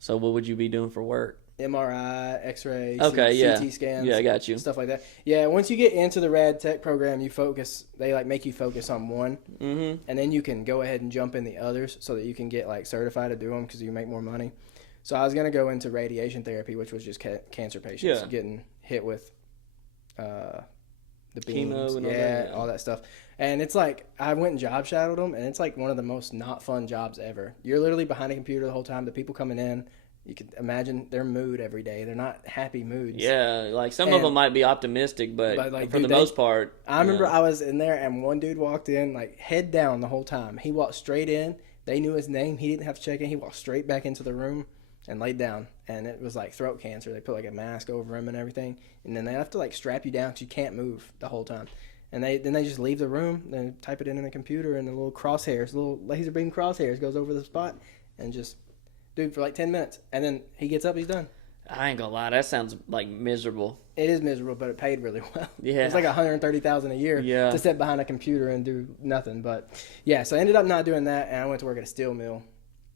So what would you be doing for work? MRI, X-ray, CT scans. Yeah, I got you. Stuff like that. Yeah, once you get into the rad tech program, they like make you focus on one, and then you can go ahead and jump in the others so that you can get like certified to do them because you make more money. So I was gonna go into radiation therapy, which was just cancer patients getting hit with the beams, chemo and all that stuff. And it's like I went and job shadowed them, and it's like one of the most not fun jobs ever. You're literally behind a computer the whole time. The people coming in, you can imagine their mood every day. They're not happy moods. Yeah, like some of them might be optimistic, but like, for dude, the most part. I remember I was in there, and one dude walked in, like, head down the whole time. He walked straight in. They knew his name. He didn't have to check in. He walked straight back into the room and laid down. And it was, like, throat cancer. They put, like, a mask over him and everything. And then they have to, like, strap you down because you can't move the whole time. And then they just leave the room, then type it in the computer, and the little crosshairs, little laser beam crosshairs goes over the spot, and just, dude, for like 10 minutes. And then he gets up, he's done. I ain't gonna lie, that sounds like miserable. It is miserable, but it paid really well. Yeah. It's like $130,000 a year to sit behind a computer and do nothing. But yeah, so I ended up not doing that, and I went to work at a steel mill.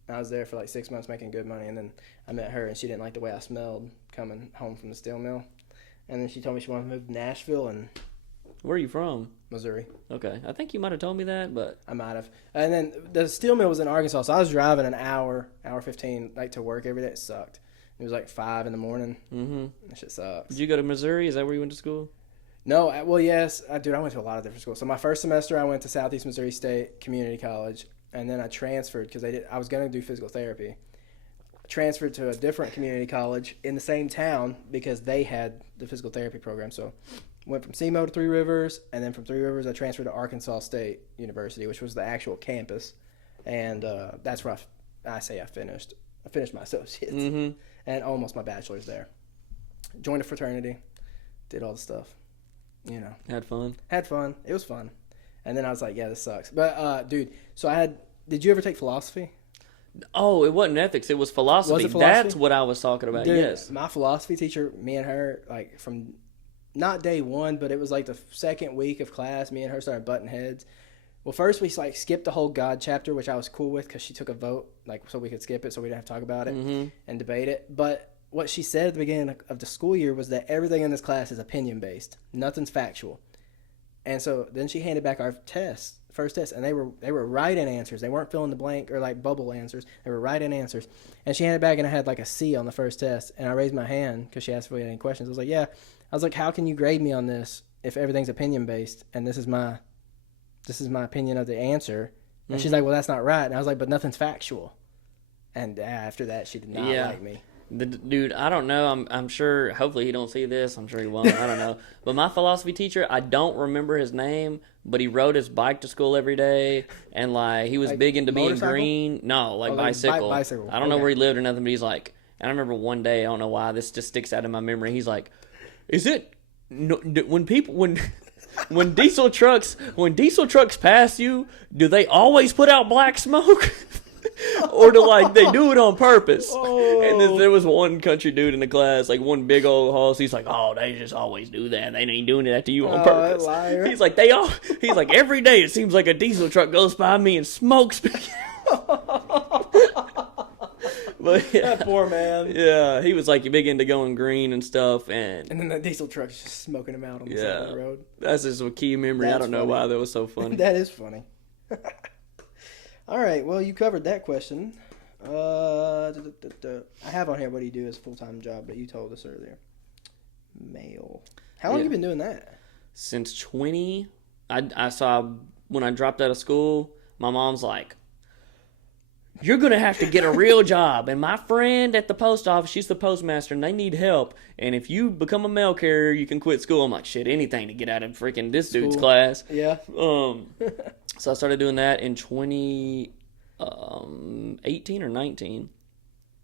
I was there for like 6 months making good money, and then I met her, and she didn't like the way I smelled coming home from the steel mill. And then she told me she wanted to move to Nashville, and where are you from? Missouri. Okay. I think you might have told me that, but I might have. And then the steel mill was in Arkansas, so I was driving an hour 15, like to work every day. It sucked. It was like 5 in the morning. Mm-hmm. That shit sucks. Did you go to Missouri? Is that where you went to school? No, well, yes. Dude, I went to a lot of different schools. So my first semester, I went to Southeast Missouri State Community College, and then I transferred because I was going to do physical therapy. Transferred to a different community college in the same town because they had the physical therapy program. So went from SEMO to Three Rivers, and then from Three Rivers I transferred to Arkansas State University, which was the actual campus, and that's where I finished my associates and almost my bachelor's there. Joined a fraternity, did all the stuff, Had fun. It was fun, and then I was like, yeah, this sucks. But dude, so did you ever take philosophy? Oh, it wasn't ethics. It was philosophy. Was it philosophy? That's what I was talking about. Dude, yes. My philosophy teacher, me and her, like from not day one, but it was like the second week of class, me and her started butting heads. Well, first we like skipped the whole God chapter, which I was cool with because she took a vote, like so we could skip it, so we didn't have to talk about it and debate it. But what she said at the beginning of the school year was that everything in this class is opinion based, nothing's factual. And so then she handed back our first test, and they were write-in answers. They weren't fill in the blank or like bubble answers. They were write-in answers. And she handed back, and I had like a C on the first test. And I raised my hand because she asked if we had any questions. I was like, yeah. I was like, how can you grade me on this if everything's opinion based and this is my opinion of the answer? And she's like, well, that's not right. And I was like, but nothing's factual. And after that, she did not like me. Dude, I don't know. I'm sure. Hopefully, he don't see this. I'm sure he won't. I don't know. But my philosophy teacher, I don't remember his name, but he rode his bike to school every day, and like he was big into being green. No, like bicycle. Bicycle. I don't know where he lived or nothing, but he's like. And I remember one day, I don't know why this just sticks out in my memory. He's like, "Is it when diesel trucks pass you, do they always put out black smoke?" Or do like they do it on purpose? And then there was one country dude in the class, like one big old hoss. He's like, "Oh, they just always do that. They ain't doing that to you on purpose." Liar. He's like, He's like, every day it seems like a diesel truck goes by me and smokes me. But yeah, That poor man. yeah, he was like big into going green and stuff, and then the diesel truck's just smoking him out on the side of the road. That's just a key memory. That's I don't know funny. why that was so funny. That is funny. All right, well, you covered that question. I have on here what do you do as a full-time job, but you told us earlier. Mail. How long have you been doing that? Since 20. I saw when I dropped out of school, my mom's like, you're going to have to get a real job. And my friend at the post office, she's the postmaster, and they need help. And if you become a mail carrier, you can quit school. I'm like, shit, anything to get out of freaking this dude's class. Yeah. So I started doing that in 2018 or 19.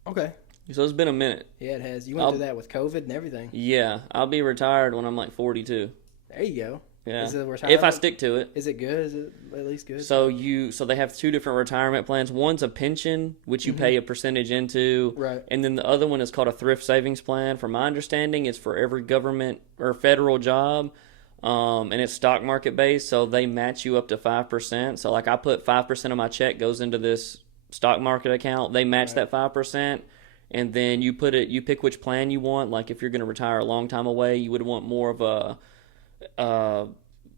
Okay. So it's been a minute. Yeah, it has. You went through that with COVID and everything. Yeah. I'll be retired when I'm like 42. There you go. Yeah. Is it retirement? If I stick to it. Is it good? Is it at least good? So they have two different retirement plans. One's a pension, which you pay a percentage into. Right. And then the other one is called a thrift savings plan. From my understanding, it's for every government or federal job. And it's stock market based, so they match you up to 5%. So like I put 5% of my check goes into this stock market account. They match that 5%. And then you pick which plan you want. Like if you're going to retire a long time away, you would want more of a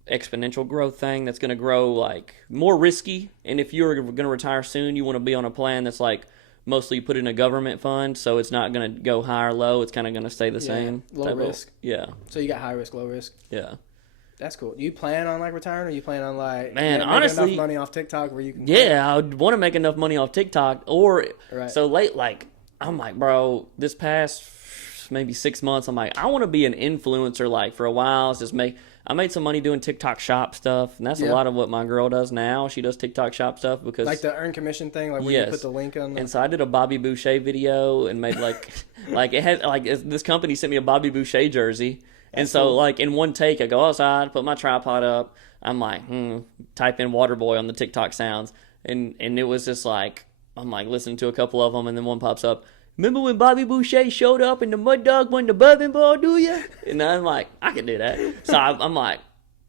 exponential growth thing that's going to grow like more risky. And if you're going to retire soon, you want to be on a plan that's like mostly you put in a government fund, so it's not going to go high or low. It's kind of going to stay the same. Low risk. Yeah. So you got high risk, low risk. Yeah. That's cool. Do you plan on like retiring, or you plan on like making enough money off TikTok where you can? Yeah, I would want to make enough money off TikTok, or right. So late. Like I'm like, bro, this past maybe 6 months, I'm like, I want to be an influencer. Like for a while, I made some money doing TikTok shop stuff, and that's a lot of what my girl does now. She does TikTok shop stuff because like the earn commission thing, like where you put the link on. And so I did a Bobby Boucher video and made like it had like this company sent me a Bobby Boucher jersey. And so, cool. Like, in one take, I go outside, put my tripod up. I'm like, type in Waterboy on the TikTok sounds. And it was just like, I'm like listening to a couple of them, and then one pops up. Remember when Bobby Boucher showed up and the Mud Dog won the bourbon ball, do ya? And I'm like, I can do that. So I'm like,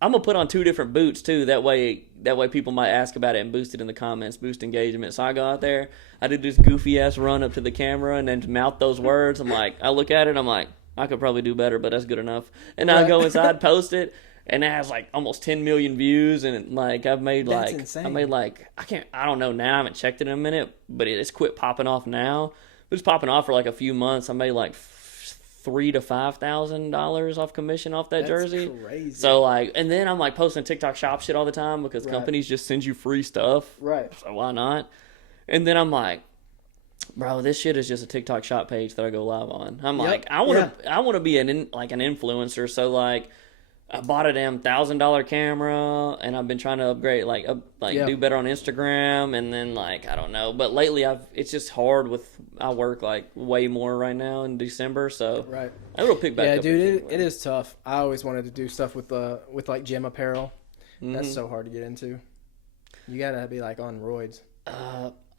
I'm going to put on 2 different boots, too. That way people might ask about it and boost it in the comments, boost engagement. So I go out there. I did this goofy-ass run up to the camera and then mouth those words. I'm like, I look at it, I'm like, I could probably do better, but that's good enough. And I go inside, post it, and it has like almost 10 million views. And like I've made like insane. I don't know now. I haven't checked it in a minute, but it's quit popping off now. It was popping off for like a few months. I made like $3,000 to $5,000 off commission off that jersey. Crazy. So like, and then I'm like posting TikTok shop shit all the time because companies just send you free stuff. Right. So why not? And then I'm like, bro, this shit is just a TikTok shop page that I go live on. I'm like, I want to be an influencer. So like, I bought a damn $1,000 camera, and I've been trying to upgrade, do better on Instagram, and then like I don't know. But lately, it's just hard I work like way more right now in December, so it'll pick back up. Yeah, dude, it is tough. I always wanted to do stuff with like gym apparel. Mm-hmm. That's so hard to get into. You gotta be like on roids.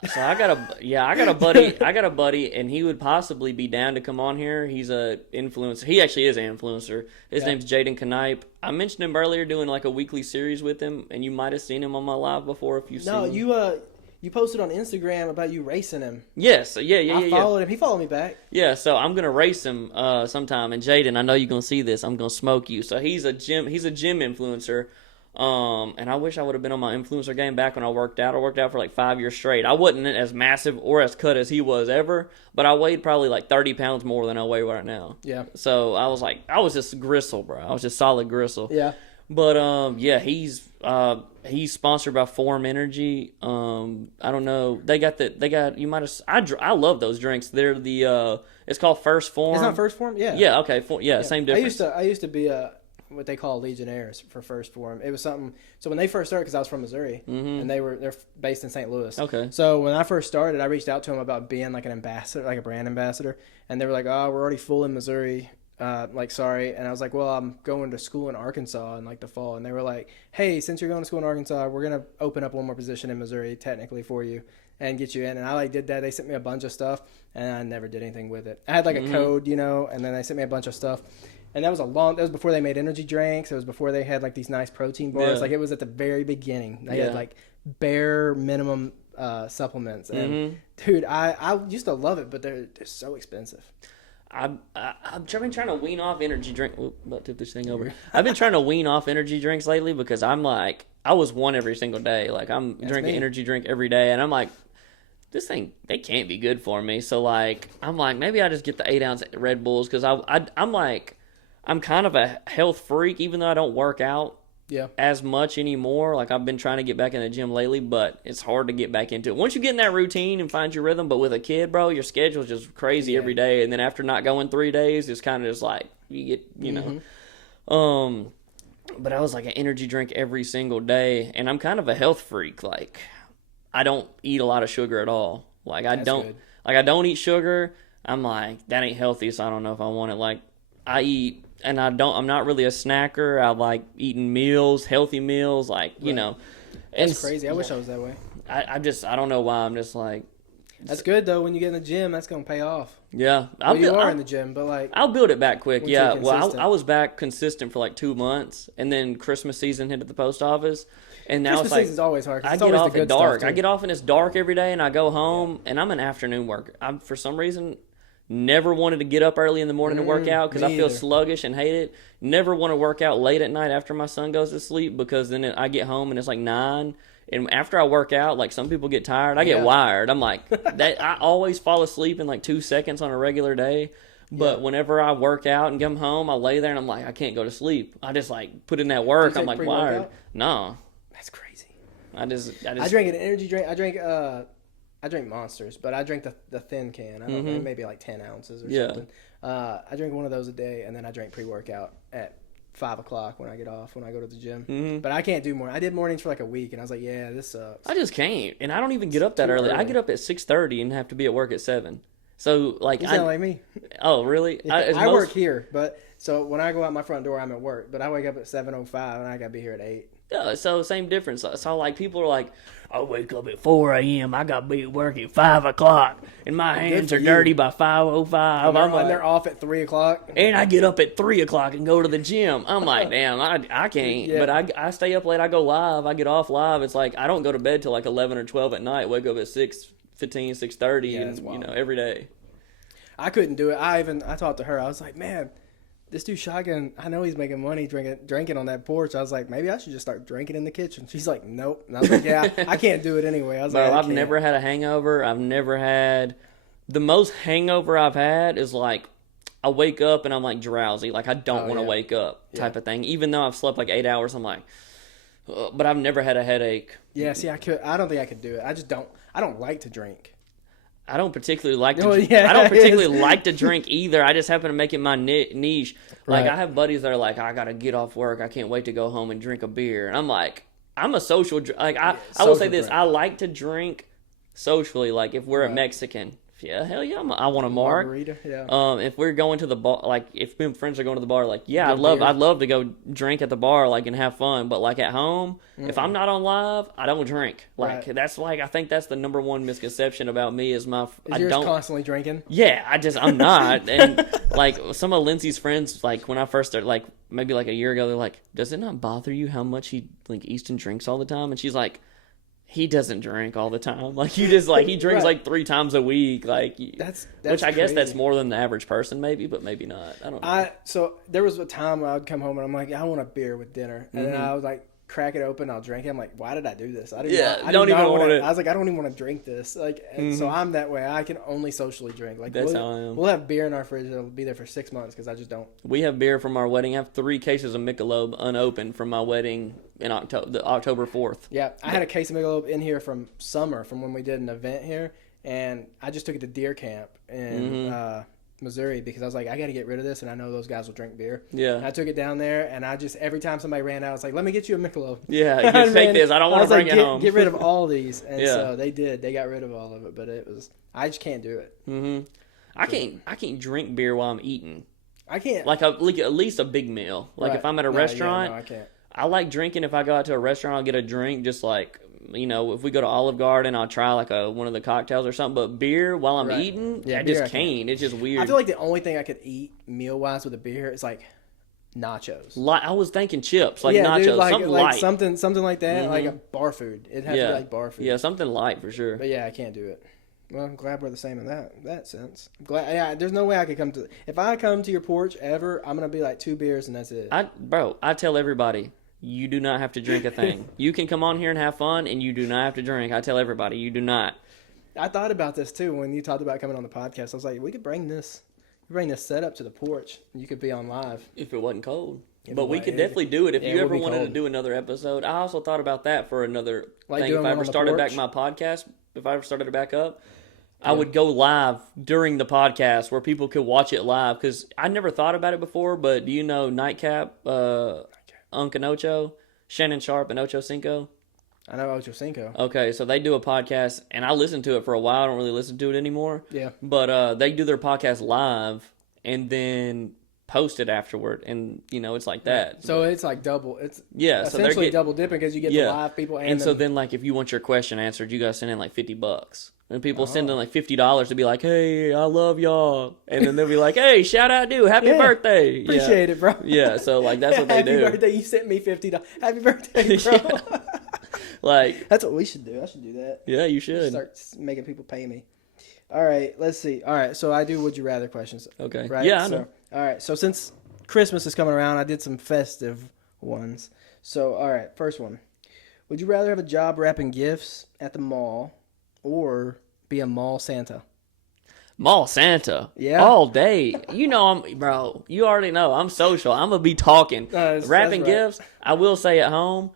So I got a buddy, and he would possibly be down to come on here. He's a influencer. He actually is an influencer. His name's Jaden Knipe. I mentioned him earlier, doing like a weekly series with him, and you might have seen him on my live before if you've seen him. No, you posted on Instagram about you racing him. Yes, yeah. I followed him. He followed me back. Yeah, so I'm gonna race him sometime. And Jaden, I know you're gonna see this. I'm gonna smoke you. So he's a gym influencer. And I wish I would have been on my influencer game back when I worked out. I worked out for like 5 years straight. I wasn't as massive or as cut as he was ever, but I weighed probably like 30 pounds more than I weigh right now. Yeah. So I was just gristle, bro. I was just solid gristle. Yeah. But he's sponsored by Form Energy. I don't know. I love those drinks. They're it's called First Form. It's not First Form? Yeah. Yeah, okay. Same difference. I used to be what they call Legionnaires for First Form. It was something. So when they first started, because I was from Missouri, and they're based in St. Louis. Okay. So when I first started, I reached out to them about being like an ambassador, like a brand ambassador, and they were like, "Oh, we're already full in Missouri. Sorry." And I was like, "Well, I'm going to school in Arkansas in like the fall," and they were like, "Hey, since you're going to school in Arkansas, we're gonna open up one more position in Missouri, technically for you, and get you in." And I did that. They sent me a bunch of stuff, and I never did anything with it. I had like a code, and then they sent me a bunch of stuff. And that was before they made energy drinks. It was before they had like these nice protein bars. Yeah. Like it was at the very beginning. They had like bare minimum supplements. And dude, I used to love it, but they're so expensive. I've been trying to wean off energy drink. About to tip this thing over. I've been trying to wean off energy drinks lately because I'm like, I was one every single day. Like I'm drinking energy drink every day, and I'm like, this thing, they can't be good for me. So, like, I'm like, maybe I just get the 8-ounce Red Bulls because I'm like, I'm kind of a health freak, even though I don't work out as much anymore. Like, I've been trying to get back in the gym lately, but it's hard to get back into it. Once you get in that routine and find your rhythm, but with a kid, bro, your schedule's just crazy every day. And then after not going 3 days, it's kind of just like, you get, you know. But I was like an energy drink every single day, and I'm kind of a health freak. Like, I don't eat a lot of sugar at all. Like, I don't eat sugar. I'm like, that ain't healthy, so I don't know if I want it. Like, I eat, and I'm not really a snacker. I like eating meals, healthy meals, like, you know. That's crazy. I wish I was that way. I don't know why. I'm just like. That's good, though. When you get in the gym, that's going to pay off. Yeah. You are in the gym, but like. I'll build it back quick, yeah. Well, I was back consistent for like 2 months, and then Christmas season hit at the post office. And now Christmas season's always hard. I get off at dark. I get off and it's dark every day, and I go home, and I'm an afternoon worker. I'm, for some reason, never wanted to get up early in the morning to work out because I feel sluggish and hate it. Never want to work out late at night after my son goes to sleep because then I get home and it's like 9. And after I work out, like some people get tired, I get wired. I'm like, that. I always fall asleep in like 2 seconds on a regular day. But whenever I work out and come home, I lay there and I'm like, I can't go to sleep. I just like put in that work. I'm like wired. No. That's crazy. I drank an energy drink. I drank Monsters, but I drank the thin can. I don't know, maybe like 10 ounces or something. I drink one of those a day, and then I drank pre-workout at 5 o'clock when I get off, when I go to the gym. But I can't do more. I did mornings for like a week, and I was like, yeah, this sucks. I just can't. And I don't even get up that early. I get up at 6:30 and have to be at work at 7. So, like, you sound like me. Oh, really? Yeah, I work here, but so when I go out my front door, I'm at work. But I wake up at 7:05, and I got to be here at 8. Yeah, so same difference. So, like, people are like, I wake up at 4 a.m. I got to be at work at 5 o'clock, and my hands are dirty by 5:05. And they're off at 3 o'clock. And I get up at 3 o'clock and go to the gym. I'm like, damn, I can't. Yeah. But I stay up late. I go live. I get off live. It's like I don't go to bed till like 11 or 12 at night. Wake up at 6:15, 6:30, and, you know, every day. I couldn't do it. I talked to her. I was like, man, this dude Shotgun, I know he's making money drinking on that porch. I was like, maybe I should just start drinking in the kitchen. She's like, nope. And I was like, yeah, I can't do it anyway. I was like, I've never had a hangover. I've never had the most hangover I've had is like I wake up and I'm like drowsy, like I don't want to wake up type of thing. Even though I've slept like 8 hours, I'm like, but I've never had a headache. Yeah, see, I don't think I could do it. I don't like to drink. I don't particularly like to. I don't particularly like to drink either. I just happen to make it my niche. Like I have buddies that are like, I gotta get off work. I can't wait to go home and drink a beer. And I'm like, I'm a social. Like I will say this. I like to drink socially. Like if we're a Mexican. Yeah, hell yeah, I want a mark. Margarita, yeah. If we're going to the bar, like if me and friends are going to the bar, like I'd love to go drink at the bar, like and have fun. But like at home, if I'm not on live, I don't drink. Like that's like I think that's the number one misconception about me is yours constantly drinking. Yeah, I'm not. And like some of Lindsay's friends, like when I first started, like maybe like a year ago, they're like, "Does it not bother you how much Easton drinks all the time?" And she's like, he doesn't drink all the time. Like he just like he drinks like 3 times a week. Like that's which I guess that's more than the average person, maybe, but maybe not. I don't know. So there was a time when I would come home and I'm like, I want a beer with dinner, and then I would like crack it open, I'll drink it. I'm like, why did I do this? I don't even want it. I was like, I don't even want to drink this. Like, and so I'm that way. I can only socially drink. Like that's how I am. We'll have beer in our fridge that'll be there for 6 months because I just don't. We have beer from our wedding. I have 3 cases of Michelob unopened from my wedding in October 4th. Yeah, I had a case of Michelob in here from summer, from when we did an event here, and I just took it to deer camp in Missouri because I was like, I got to get rid of this, and I know those guys will drink beer. Yeah. And I took it down there, and I just, every time somebody ran out, I was like, let me get you a Michelob. Yeah, just take this. I don't want to bring it home. Get rid of all these. And so they did. They got rid of all of it, but I just can't do it. I can't drink beer while I'm eating. I can't. Like at least a big meal. Like if I'm at a restaurant. No, I can't. I like drinking. If I go out to a restaurant, I'll get a drink. Just like, you know, if we go to Olive Garden, I'll try like one of the cocktails or something. But beer while I'm eating, I just can't. It's just weird. I feel like the only thing I could eat meal wise with a beer is like nachos. I was thinking chips, like nachos, dude, something light, something like that, like a bar food. It has to be like bar food. Yeah, something light for sure. But yeah, I can't do it. Well, I'm glad we're the same in that sense. I'm glad. Yeah, there's no way I could come to. If I come to your porch ever, I'm gonna be like 2 beers and that's it. I tell everybody. You do not have to drink a thing. You can come on here and have fun, and you do not have to drink. I tell everybody, you do not. I thought about this too when you talked about coming on the podcast. I was like, we could bring this setup to the porch. And you could be on live. If it wasn't cold. But we could definitely do it if you ever wanted to do another episode. I also thought about that for another thing. If I ever started back my podcast, if I ever started it back up, I would go live during the podcast where people could watch it live. Because I never thought about it before, but do you know Nightcap, Unc and Ocho, Shannon Sharp and Ocho Cinco? I know Ocho Cinco. Okay, so they do a podcast, and I listened to it for a while. I don't really listen to it anymore. Yeah. But they do their podcast live, and then post it afterward, and it's like that. So it's like double. It's so essentially double dipping because you get the live people and so then like if you want your question answered, you gotta send in like $50, and people send in like $50 to be like, hey, I love y'all, and then they'll be like, hey, shout out, dude, happy birthday, appreciate it, bro. Yeah, so like that's what they do. Happy birthday, you sent me $50. Happy birthday, bro. Like that's what we should do. I should do that. Yeah, you should start making people pay me. All right, let's see. All right, so I do would you rather questions. Okay. Right. Yeah, I know. All right, so since Christmas is coming around, I did some festive ones. So, all right, first one. Would you rather have a job wrapping gifts at the mall or be a mall Santa? Mall Santa. Yeah. All day. Bro, you already know. I'm social. I'm going to be talking. Wrapping gifts, I will say at home,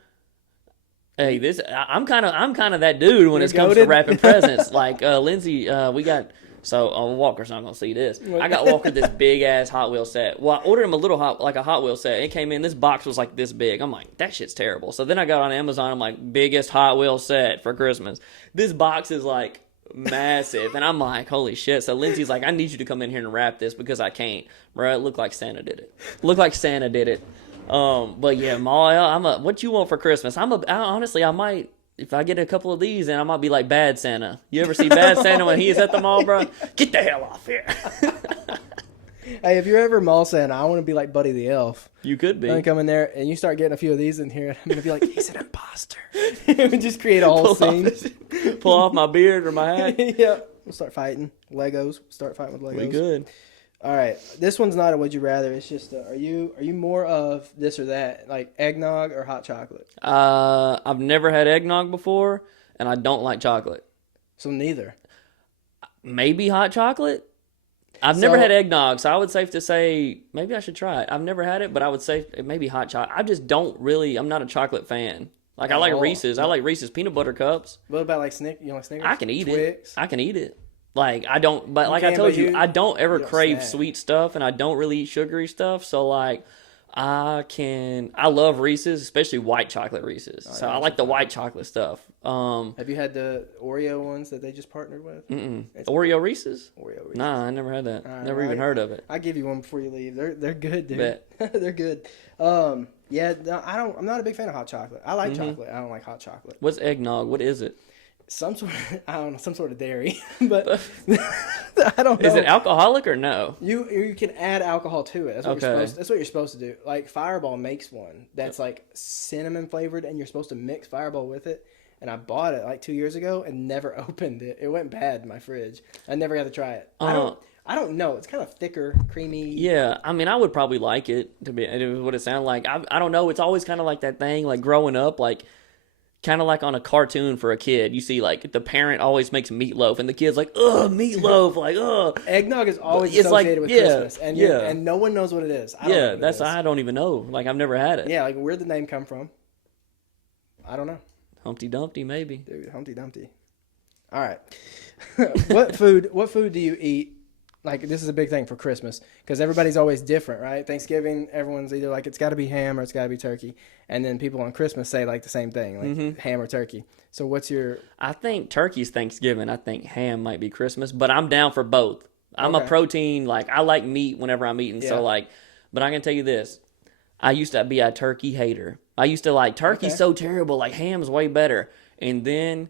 hey, I'm kind of that dude when it comes to wrapping presents. Like, Lindsay, we got... So, Walker's not going to see this. I got Walker this big-ass Hot Wheel set. Well, I ordered him a Hot Wheel set. It came in, this box was like this big. I'm like, that shit's terrible. So then I got on Amazon, I'm like, biggest Hot Wheel set for Christmas. This box is like massive. And I'm like, holy shit. So Lindsay's like, I need you to come in here and wrap this because I can't. Bro, it looked like Santa did it. But yeah, mall, what you want for Christmas? Honestly, I might... If I get a couple of these, then I might be like Bad Santa. You ever see Bad Santa when he's at the mall, bro? Get the hell off here. Hey, if you're ever mall Santa, I want to be like Buddy the Elf. You could be. I'm come in there and you start getting a few of these in here. I'm going to be like, he's an imposter. Just create a whole scene. Pull off my beard or my hat. Yeah. We'll start fighting. Legos. Start fighting with Legos. We good. All right. This one's not a would you rather. It's just are you more of this or that, like eggnog or hot chocolate? I've never had eggnog before, and I don't like chocolate. So neither. Maybe hot chocolate. I've never had eggnog, so I would safe to say maybe I should try it. I've never had it, but I would say maybe hot chocolate. I just don't really. I'm not a chocolate fan. Like I like Reese's. I like Reese's peanut butter cups. What about like You like Snickers? I can eat Twix? it. I can eat it. Like, I don't, but like I told you, I don't ever crave sweet stuff, and I don't really eat sugary stuff, so like, I love Reese's, especially white chocolate Reese's, so I like the white chocolate stuff. Have you had the Oreo ones that they just partnered with? Oreo Reese's? Oreo Reese's. Nah, I never had that. Never even heard of it. I'll give you one before you leave. They're good, dude. Bet. They're good. Yeah, no, I'm not a big fan of hot chocolate. I like chocolate. I don't like hot chocolate. What's eggnog? What is it? Some sort of dairy, but I don't know. Is it alcoholic or no? You can add alcohol to it. That's what you're supposed to do. Like Fireball makes one that's like cinnamon flavored, and you're supposed to mix Fireball with it. And I bought it like 2 years ago and never opened it. It went bad in my fridge. I never got to try it. I don't know. It's kind of thicker, creamy. Yeah, I mean, I would probably like it to be what it sounded like. I don't know. It's always kind of like that thing, like growing up, like. Kind of like on a cartoon for a kid. You see, like, the parent always makes meatloaf, and the kid's like, ugh, meatloaf, like, ugh. Eggnog is always associated with Christmas, and no one knows what it is. I don't even know. Like, I've never had it. Yeah, like, where'd the name come from? I don't know. Humpty Dumpty, maybe. Dude, Humpty Dumpty. All right. What food do you eat? Like, this is a big thing for Christmas because everybody's always different, right? Thanksgiving, everyone's either like, it's got to be ham or it's got to be turkey. And then people on Christmas say, like, the same thing, like ham or turkey. So what's your... I think turkey's Thanksgiving. I think ham might be Christmas, but I'm down for both. I'm a protein, like, I like meat whenever I'm eating. Yeah. So, like, but I can tell you this. I used to be a turkey hater. I used to like, turkey's so terrible. Like, ham's way better. And then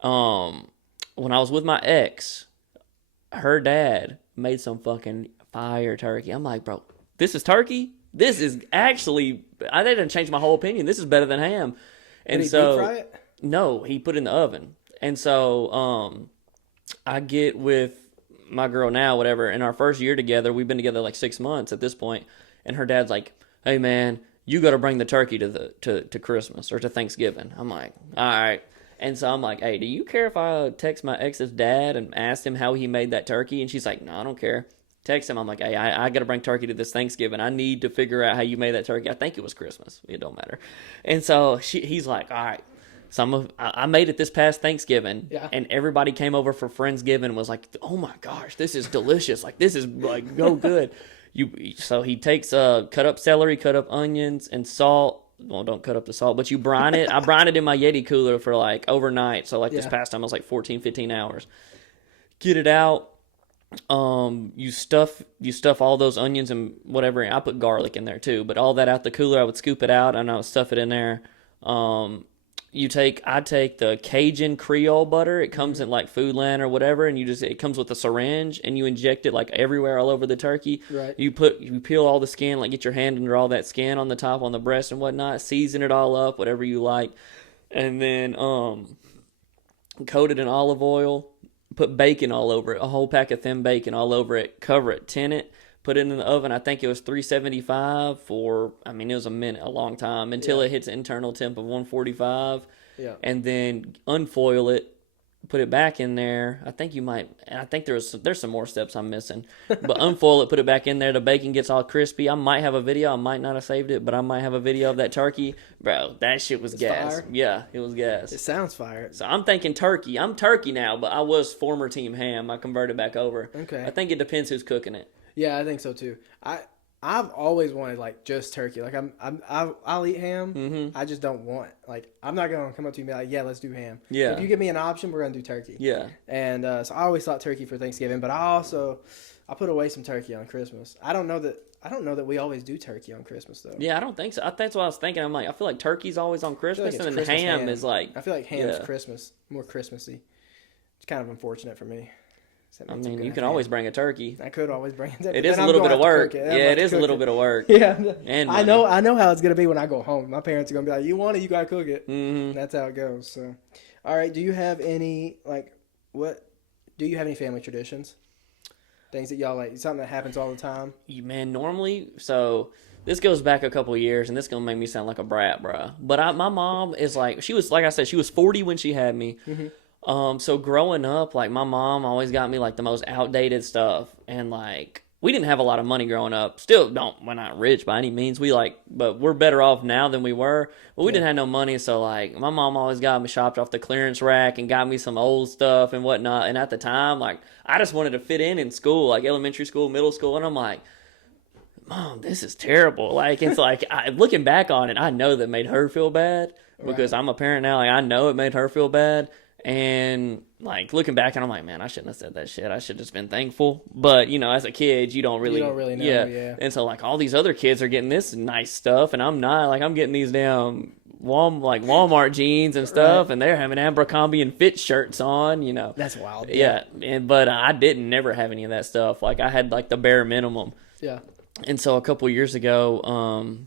when I was with my ex, her dad made some fucking fire turkey. I'm like, bro, this is turkey? This is actually, I didn't change my whole opinion. This is better than ham. And Did he deep fry it? No, he put it in the oven. And so I get with my girl now, whatever, in our first year together, we've been together like 6 months at this point, and her dad's like, hey man, you got to bring the turkey to Christmas or to Thanksgiving. I'm like, all right. And so I'm like, hey, do you care if I text my ex's dad and ask him how he made that turkey? And she's like, no, I don't care. Text him. I'm like, hey, I got to bring turkey to this Thanksgiving. I need to figure out how you made that turkey. I think it was Christmas. It don't matter. And so he's like, all right. So I made it this past Thanksgiving, and everybody came over for Friendsgiving and was like, oh my gosh, this is delicious. Like, this is like go good. So he takes cut up celery, cut up onions, and salt. Well, don't cut up the salt, but you brine it. I brine it in my Yeti cooler for like overnight. So like this past time, it was like 14, 15 hours. Get it out. You stuff all those onions and whatever. I put garlic in there too, but all that out the cooler, I would scoop it out and I would stuff it in there. I take the Cajun Creole butter. It comes in like Foodland or whatever, and it comes with a syringe, and you inject it like everywhere all over the turkey. Right. You peel all the skin, like get your hand under all that skin on the top, on the breast and whatnot. Season it all up, whatever you like, and then coat it in olive oil. Put bacon all over it, a whole pack of thin bacon all over it. Cover it, tin it. Put it in the oven. I think it was 375 it was a long time until it hits internal temp of 145. Yeah. And then unfoil it, put it back in there. I think there's some more steps I'm missing. But unfoil it, put it back in there. The bacon gets all crispy. I might have a video. I might not have saved it, but I might have a video of that turkey. Bro, that shit was gas. Fire? Yeah, it was gas. It sounds fire. So I'm thinking turkey. I'm turkey now, but I was former team ham. I converted back over. Okay. I think it depends who's cooking it. Yeah, I think so too. I've always wanted like just turkey. Like I'll eat ham. Mm-hmm. I just don't want like I'm not gonna come up to you and be like, yeah, let's do ham. Yeah. If you give me an option, we're gonna do turkey. Yeah. And so I always thought turkey for Thanksgiving, but I put away some turkey on Christmas. I don't know that we always do turkey on Christmas though. Yeah, I don't think so. That's what I was thinking. I'm like, I feel like turkey's always on Christmas, and then Christmas ham is like. I feel like ham's Christmas, more Christmassy. It's kind of unfortunate for me. I mean, you can always bring a turkey. I could always bring a turkey. It is a little bit of work. Yeah, it is a little bit of work. Yeah, and I know how it's gonna be when I go home. My parents are gonna be like, "You want it, you gotta cook it." Mm-hmm. That's how it goes. So, all right. Do you have any family traditions? Things that y'all like, something that happens all the time? Man, normally, so this goes back a couple of years, and this is gonna make me sound like a brat, bro. But my mom is like, she was 40 when she had me. Mm-hmm. So growing up, like my mom always got me like the most outdated stuff, and like we didn't have a lot of money growing up. We're not rich by any means. But we're better off now than we were. But we didn't have no money, so like my mom always got me shopped off the clearance rack and got me some old stuff and whatnot. And at the time, like I just wanted to fit in school, like elementary school, middle school, and I'm like, Mom, this is terrible. Like it's like looking back on it, I know that made her feel bad because I'm a parent now. Like I know it made her feel bad. And like looking back, and I'm like, man, I shouldn't have said that shit. I should have just been thankful. But as a kid, you don't really know. Yeah. And so like all these other kids are getting this nice stuff, and I'm not. Like I'm getting these damn Walmart jeans and stuff, and they're having Abercrombie and Fitch shirts on. That's wild. Yeah. But I didn't never have any of that stuff. Like I had like the bare minimum. Yeah. And so a couple years ago,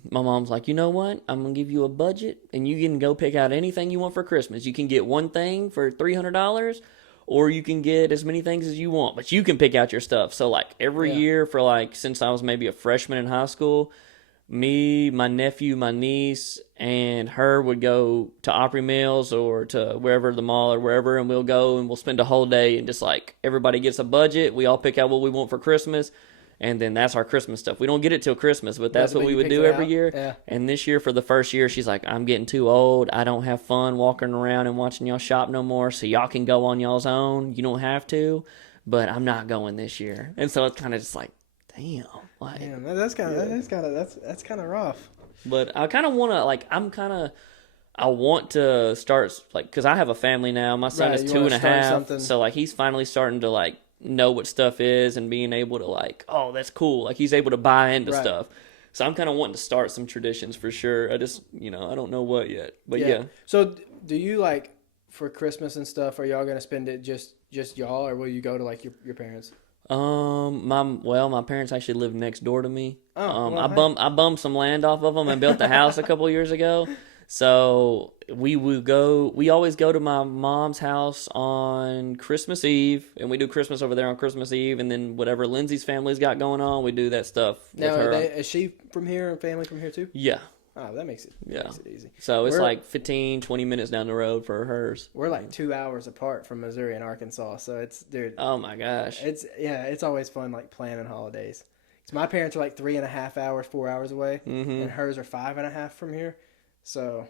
my mom's like, you know what? I'm going to give you a budget, and you can go pick out anything you want for Christmas. You can get one thing for $300, or you can get as many things as you want, but you can pick out your stuff. So, like, every year for, like, since I was maybe a freshman in high school, me, my nephew, my niece, and her would go to Opry Mills or to wherever, the mall or wherever, and we'll go and we'll spend a whole day and just, like, everybody gets a budget. We all pick out what we want for Christmas. And then that's our Christmas stuff. We don't get it till Christmas, but that's what we would do every year. Yeah. And this year, for the first year, she's like, I'm getting too old. I don't have fun walking around and watching y'all shop no more. So y'all can go on y'all's own. You don't have to, but I'm not going this year. And so it's kind of just like, damn. Like, damn, that's kind of rough. But I kind of want to, I want to start, like, because I have a family now. My son is 2.5. So, like, he's finally starting to, like, know what stuff is and being able to like, oh, that's cool. Like he's able to buy into stuff. So I'm kind of wanting to start some traditions for sure. I just, I don't know what yet, but yeah. So do you like for Christmas and stuff, are y'all going to spend it just y'all, or will you go to like your parents? My parents actually live next door to me. I bummed some land off of them and built the house a couple years ago. So we always go to my mom's house on Christmas Eve, and we do Christmas over there on Christmas Eve, and then whatever Lindsay's family's got going on, we do that stuff with her. Is she from here and family from here too? Yeah. Oh, that makes it easy. So it's like 15, 20 minutes down the road for hers. We're like 2 hours apart from Missouri and Arkansas, so it's Oh my gosh. It's always fun like planning holidays. So my parents are like 3.5 hours, 4 hours away, and hers are 5.5 from here. So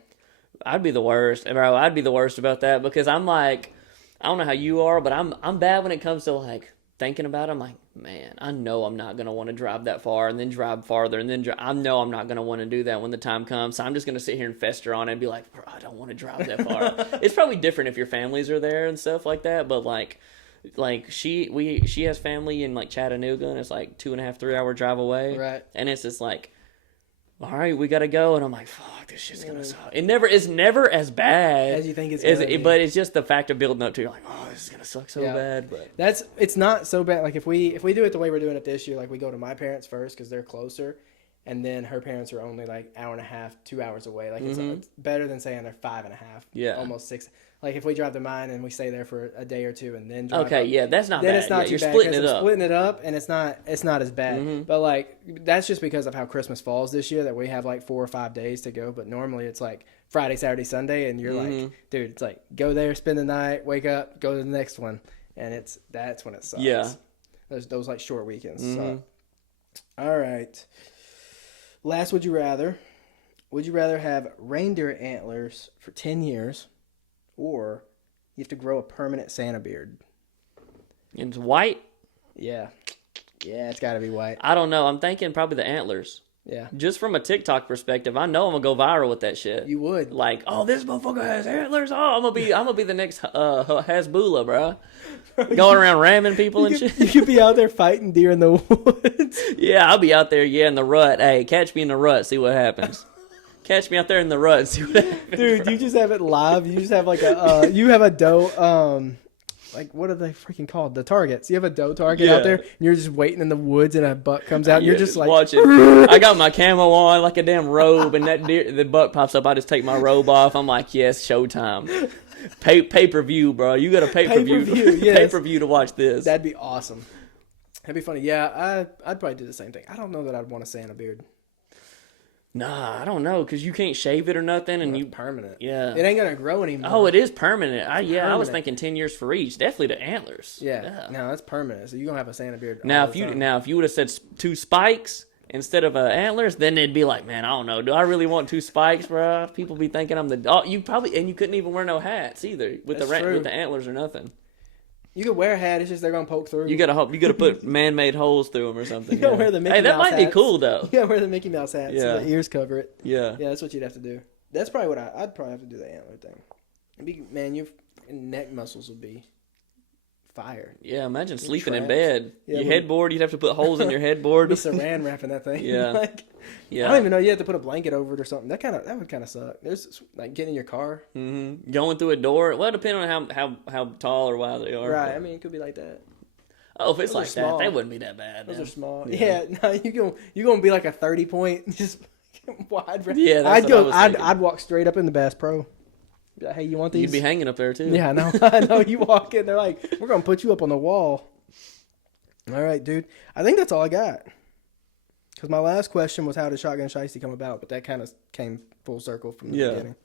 I'd be the worst, bro. I'd be the worst about that because I'm like, I don't know how you are, but I'm bad when it comes to like thinking about it. I'm like, man, I know I'm not gonna want to drive that far and then drive farther and then I know I'm not gonna want to do that when the time comes. So I'm just gonna sit here and fester on it and be like, bro, I don't want to drive that far. It's probably different if your families are there and stuff like that, but like she has family in like Chattanooga and it's like 2.5, 3 hour drive away, right? And it's just like, all right, we gotta go, and I'm like, fuck, this shit's gonna suck. It's never as bad as you think it's gonna be. But it's just the fact of building up to, you're like, oh, this is gonna suck so bad. But it's not so bad. Like if we do it the way we're doing it this year, like we go to my parents first because they're closer, and then her parents are only like 1.5, 2 hours away. Like it's better than saying they're 5.5, almost 6. Like if we drive to mine and we stay there for a day or two and then drive up, that's not then bad. It's not too you're bad. splitting it up. Splitting it up, and it's not as bad. But like that's just because of how Christmas falls this year that we have like 4 or 5 days to go. But normally it's like Friday, Saturday, Sunday, and you're like, dude, it's like go there, spend the night, wake up, go to the next one, and that's when it sucks. Yeah, those like short weekends. So, all right, last would you rather? Would you rather have reindeer antlers for 10 years, or you have to grow a permanent Santa beard? It's white? Yeah. Yeah, it's got to be white. I don't know. I'm thinking probably the antlers. Yeah. Just from a TikTok perspective, I know I'm gonna go viral with that shit. You would. Like, oh, this motherfucker has antlers. Oh, I'm gonna be the next Hasbullah, bro. Going around ramming people and shit. You could be out there fighting deer in the woods. Yeah, I'll be out there, in the rut. Hey, catch me in the rut, see what happens. Catch me out there in the rut and see what happens. Dude, you just have it live. You just have like you have a doe, like what are they freaking called? The targets. You have a doe target out there and you're just waiting in the woods and a buck comes out and you're just like watching. I got my camo on like a damn robe and the buck pops up. I just take my robe off. I'm like, yes, showtime. Pay-per-view, bro. You got a pay-per-view. Yes. Pay-per-view to watch this. That'd be awesome. That'd be funny. Yeah, I'd probably do the same thing. I don't know that I'd want a Santa beard. Nah, I don't know, because you can't shave it or nothing, and you permanent. Yeah, it ain't gonna grow anymore. Oh, it is permanent. I was thinking 10 years for each. Definitely the antlers. Yeah. No, that's permanent. So you're gonna have a Santa beard. Now, if you would have said 2 spikes instead of antlers, then they'd be like, man, I don't know. Do I really want 2 spikes, bro? People be thinking I'm the. Oh, you couldn't even wear no hats either with the antlers or nothing. You could wear a hat. It's just they're gonna poke through. You gotta put man-made holes through them or something. You gotta wear the Mickey Mouse that might hats. Be cool though. You gotta wear the Mickey Mouse hats. So the ears cover it. Yeah. Yeah, that's what you'd have to do. That's probably what I'd probably have to do the antler thing. Man, your neck muscles would be fire. Yeah, imagine sleeping in bed. Yeah, your headboard, you'd have to put holes in your headboard. Be saran wrapping that thing. Yeah. I don't even know. You have to put a blanket over it or something. That would kind of suck. There's like getting in your car. Mm-hmm. Going through a door. Well, depending on how tall or wide they are. Right. I mean, it could be like that. Oh, if it's like that, they wouldn't be that bad. Those are small. Yeah. No, you gonna be like a 30-point just wide. Yeah. I'd walk straight up in the Bass Pro. Hey, you want these? You'd be hanging up there too. Yeah, I know. You walk in, they're like, we're gonna put you up on the wall. All right, dude. I think that's all I got. Because my last question was, how did Shotgun Shiesty come about? But that kind of came full circle from the beginning.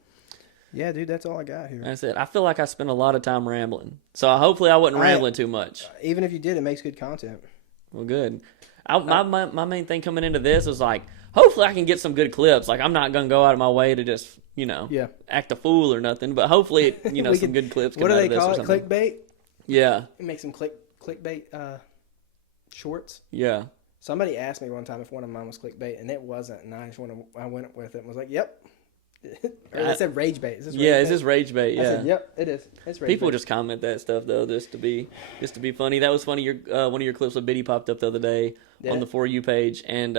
Yeah, dude, that's all I got here. That's it. I feel like I spent a lot of time rambling. So hopefully I wasn't rambling too much. Even if you did, it makes good content. Well, good. My main thing coming into this is like, hopefully I can get some good clips. Like, I'm not going to go out of my way to just, act a fool or nothing. But hopefully, some good clips come out of this or something. What do they call it? Clickbait? Yeah. Make some clickbait shorts. Yeah. Somebody asked me one time if one of mine was clickbait, and it wasn't. And I went with it and was like, yep. Or they said rage bait. Is this rage bait? Yeah. I said, yep, it is. It's rage People bait. just comment that stuff though, just to be funny. That was funny. One of your clips with Biddy popped up the other day on the For You page, and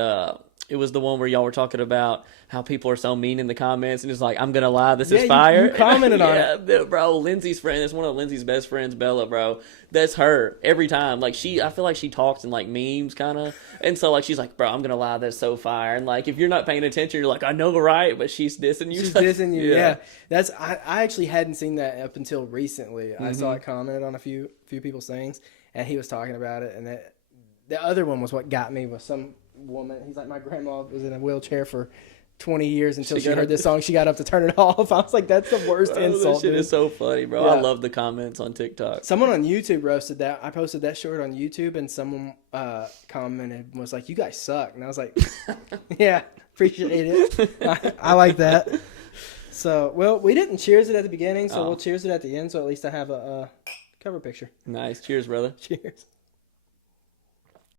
it was the one where y'all were talking about how people are so mean in the comments, and it's like, I'm gonna lie, this is fire. You commented on it. Yeah, bro. Lindsay's friend, it's one of Lindsay's best friends, Bella, bro. That's her every time. Like I feel like she talks in like memes, kind of, and so like she's like, bro, I'm gonna lie, that's so fire. And like if you're not paying attention, you're like, I know, right? But she's dissing you. She's dissing you. Yeah. That's I actually hadn't seen that up until recently. I saw it commented on a few people's things, and he was talking about it, and the other one was what got me, was some woman. He's like, my grandma was in a wheelchair for 20 years until she heard this song. She got up to turn it off. I was like, that's the worst insult. That shit is so funny, bro. Yeah. I love the comments on TikTok. Someone on YouTube roasted that. I posted that short on YouTube, and someone commented and was like, "You guys suck." And I was like, "Yeah, appreciate it. I like that." So, well, we didn't cheers it at the beginning, so we'll cheers it at the end. So at least I have a cover picture. Nice. Cheers, brother. Cheers.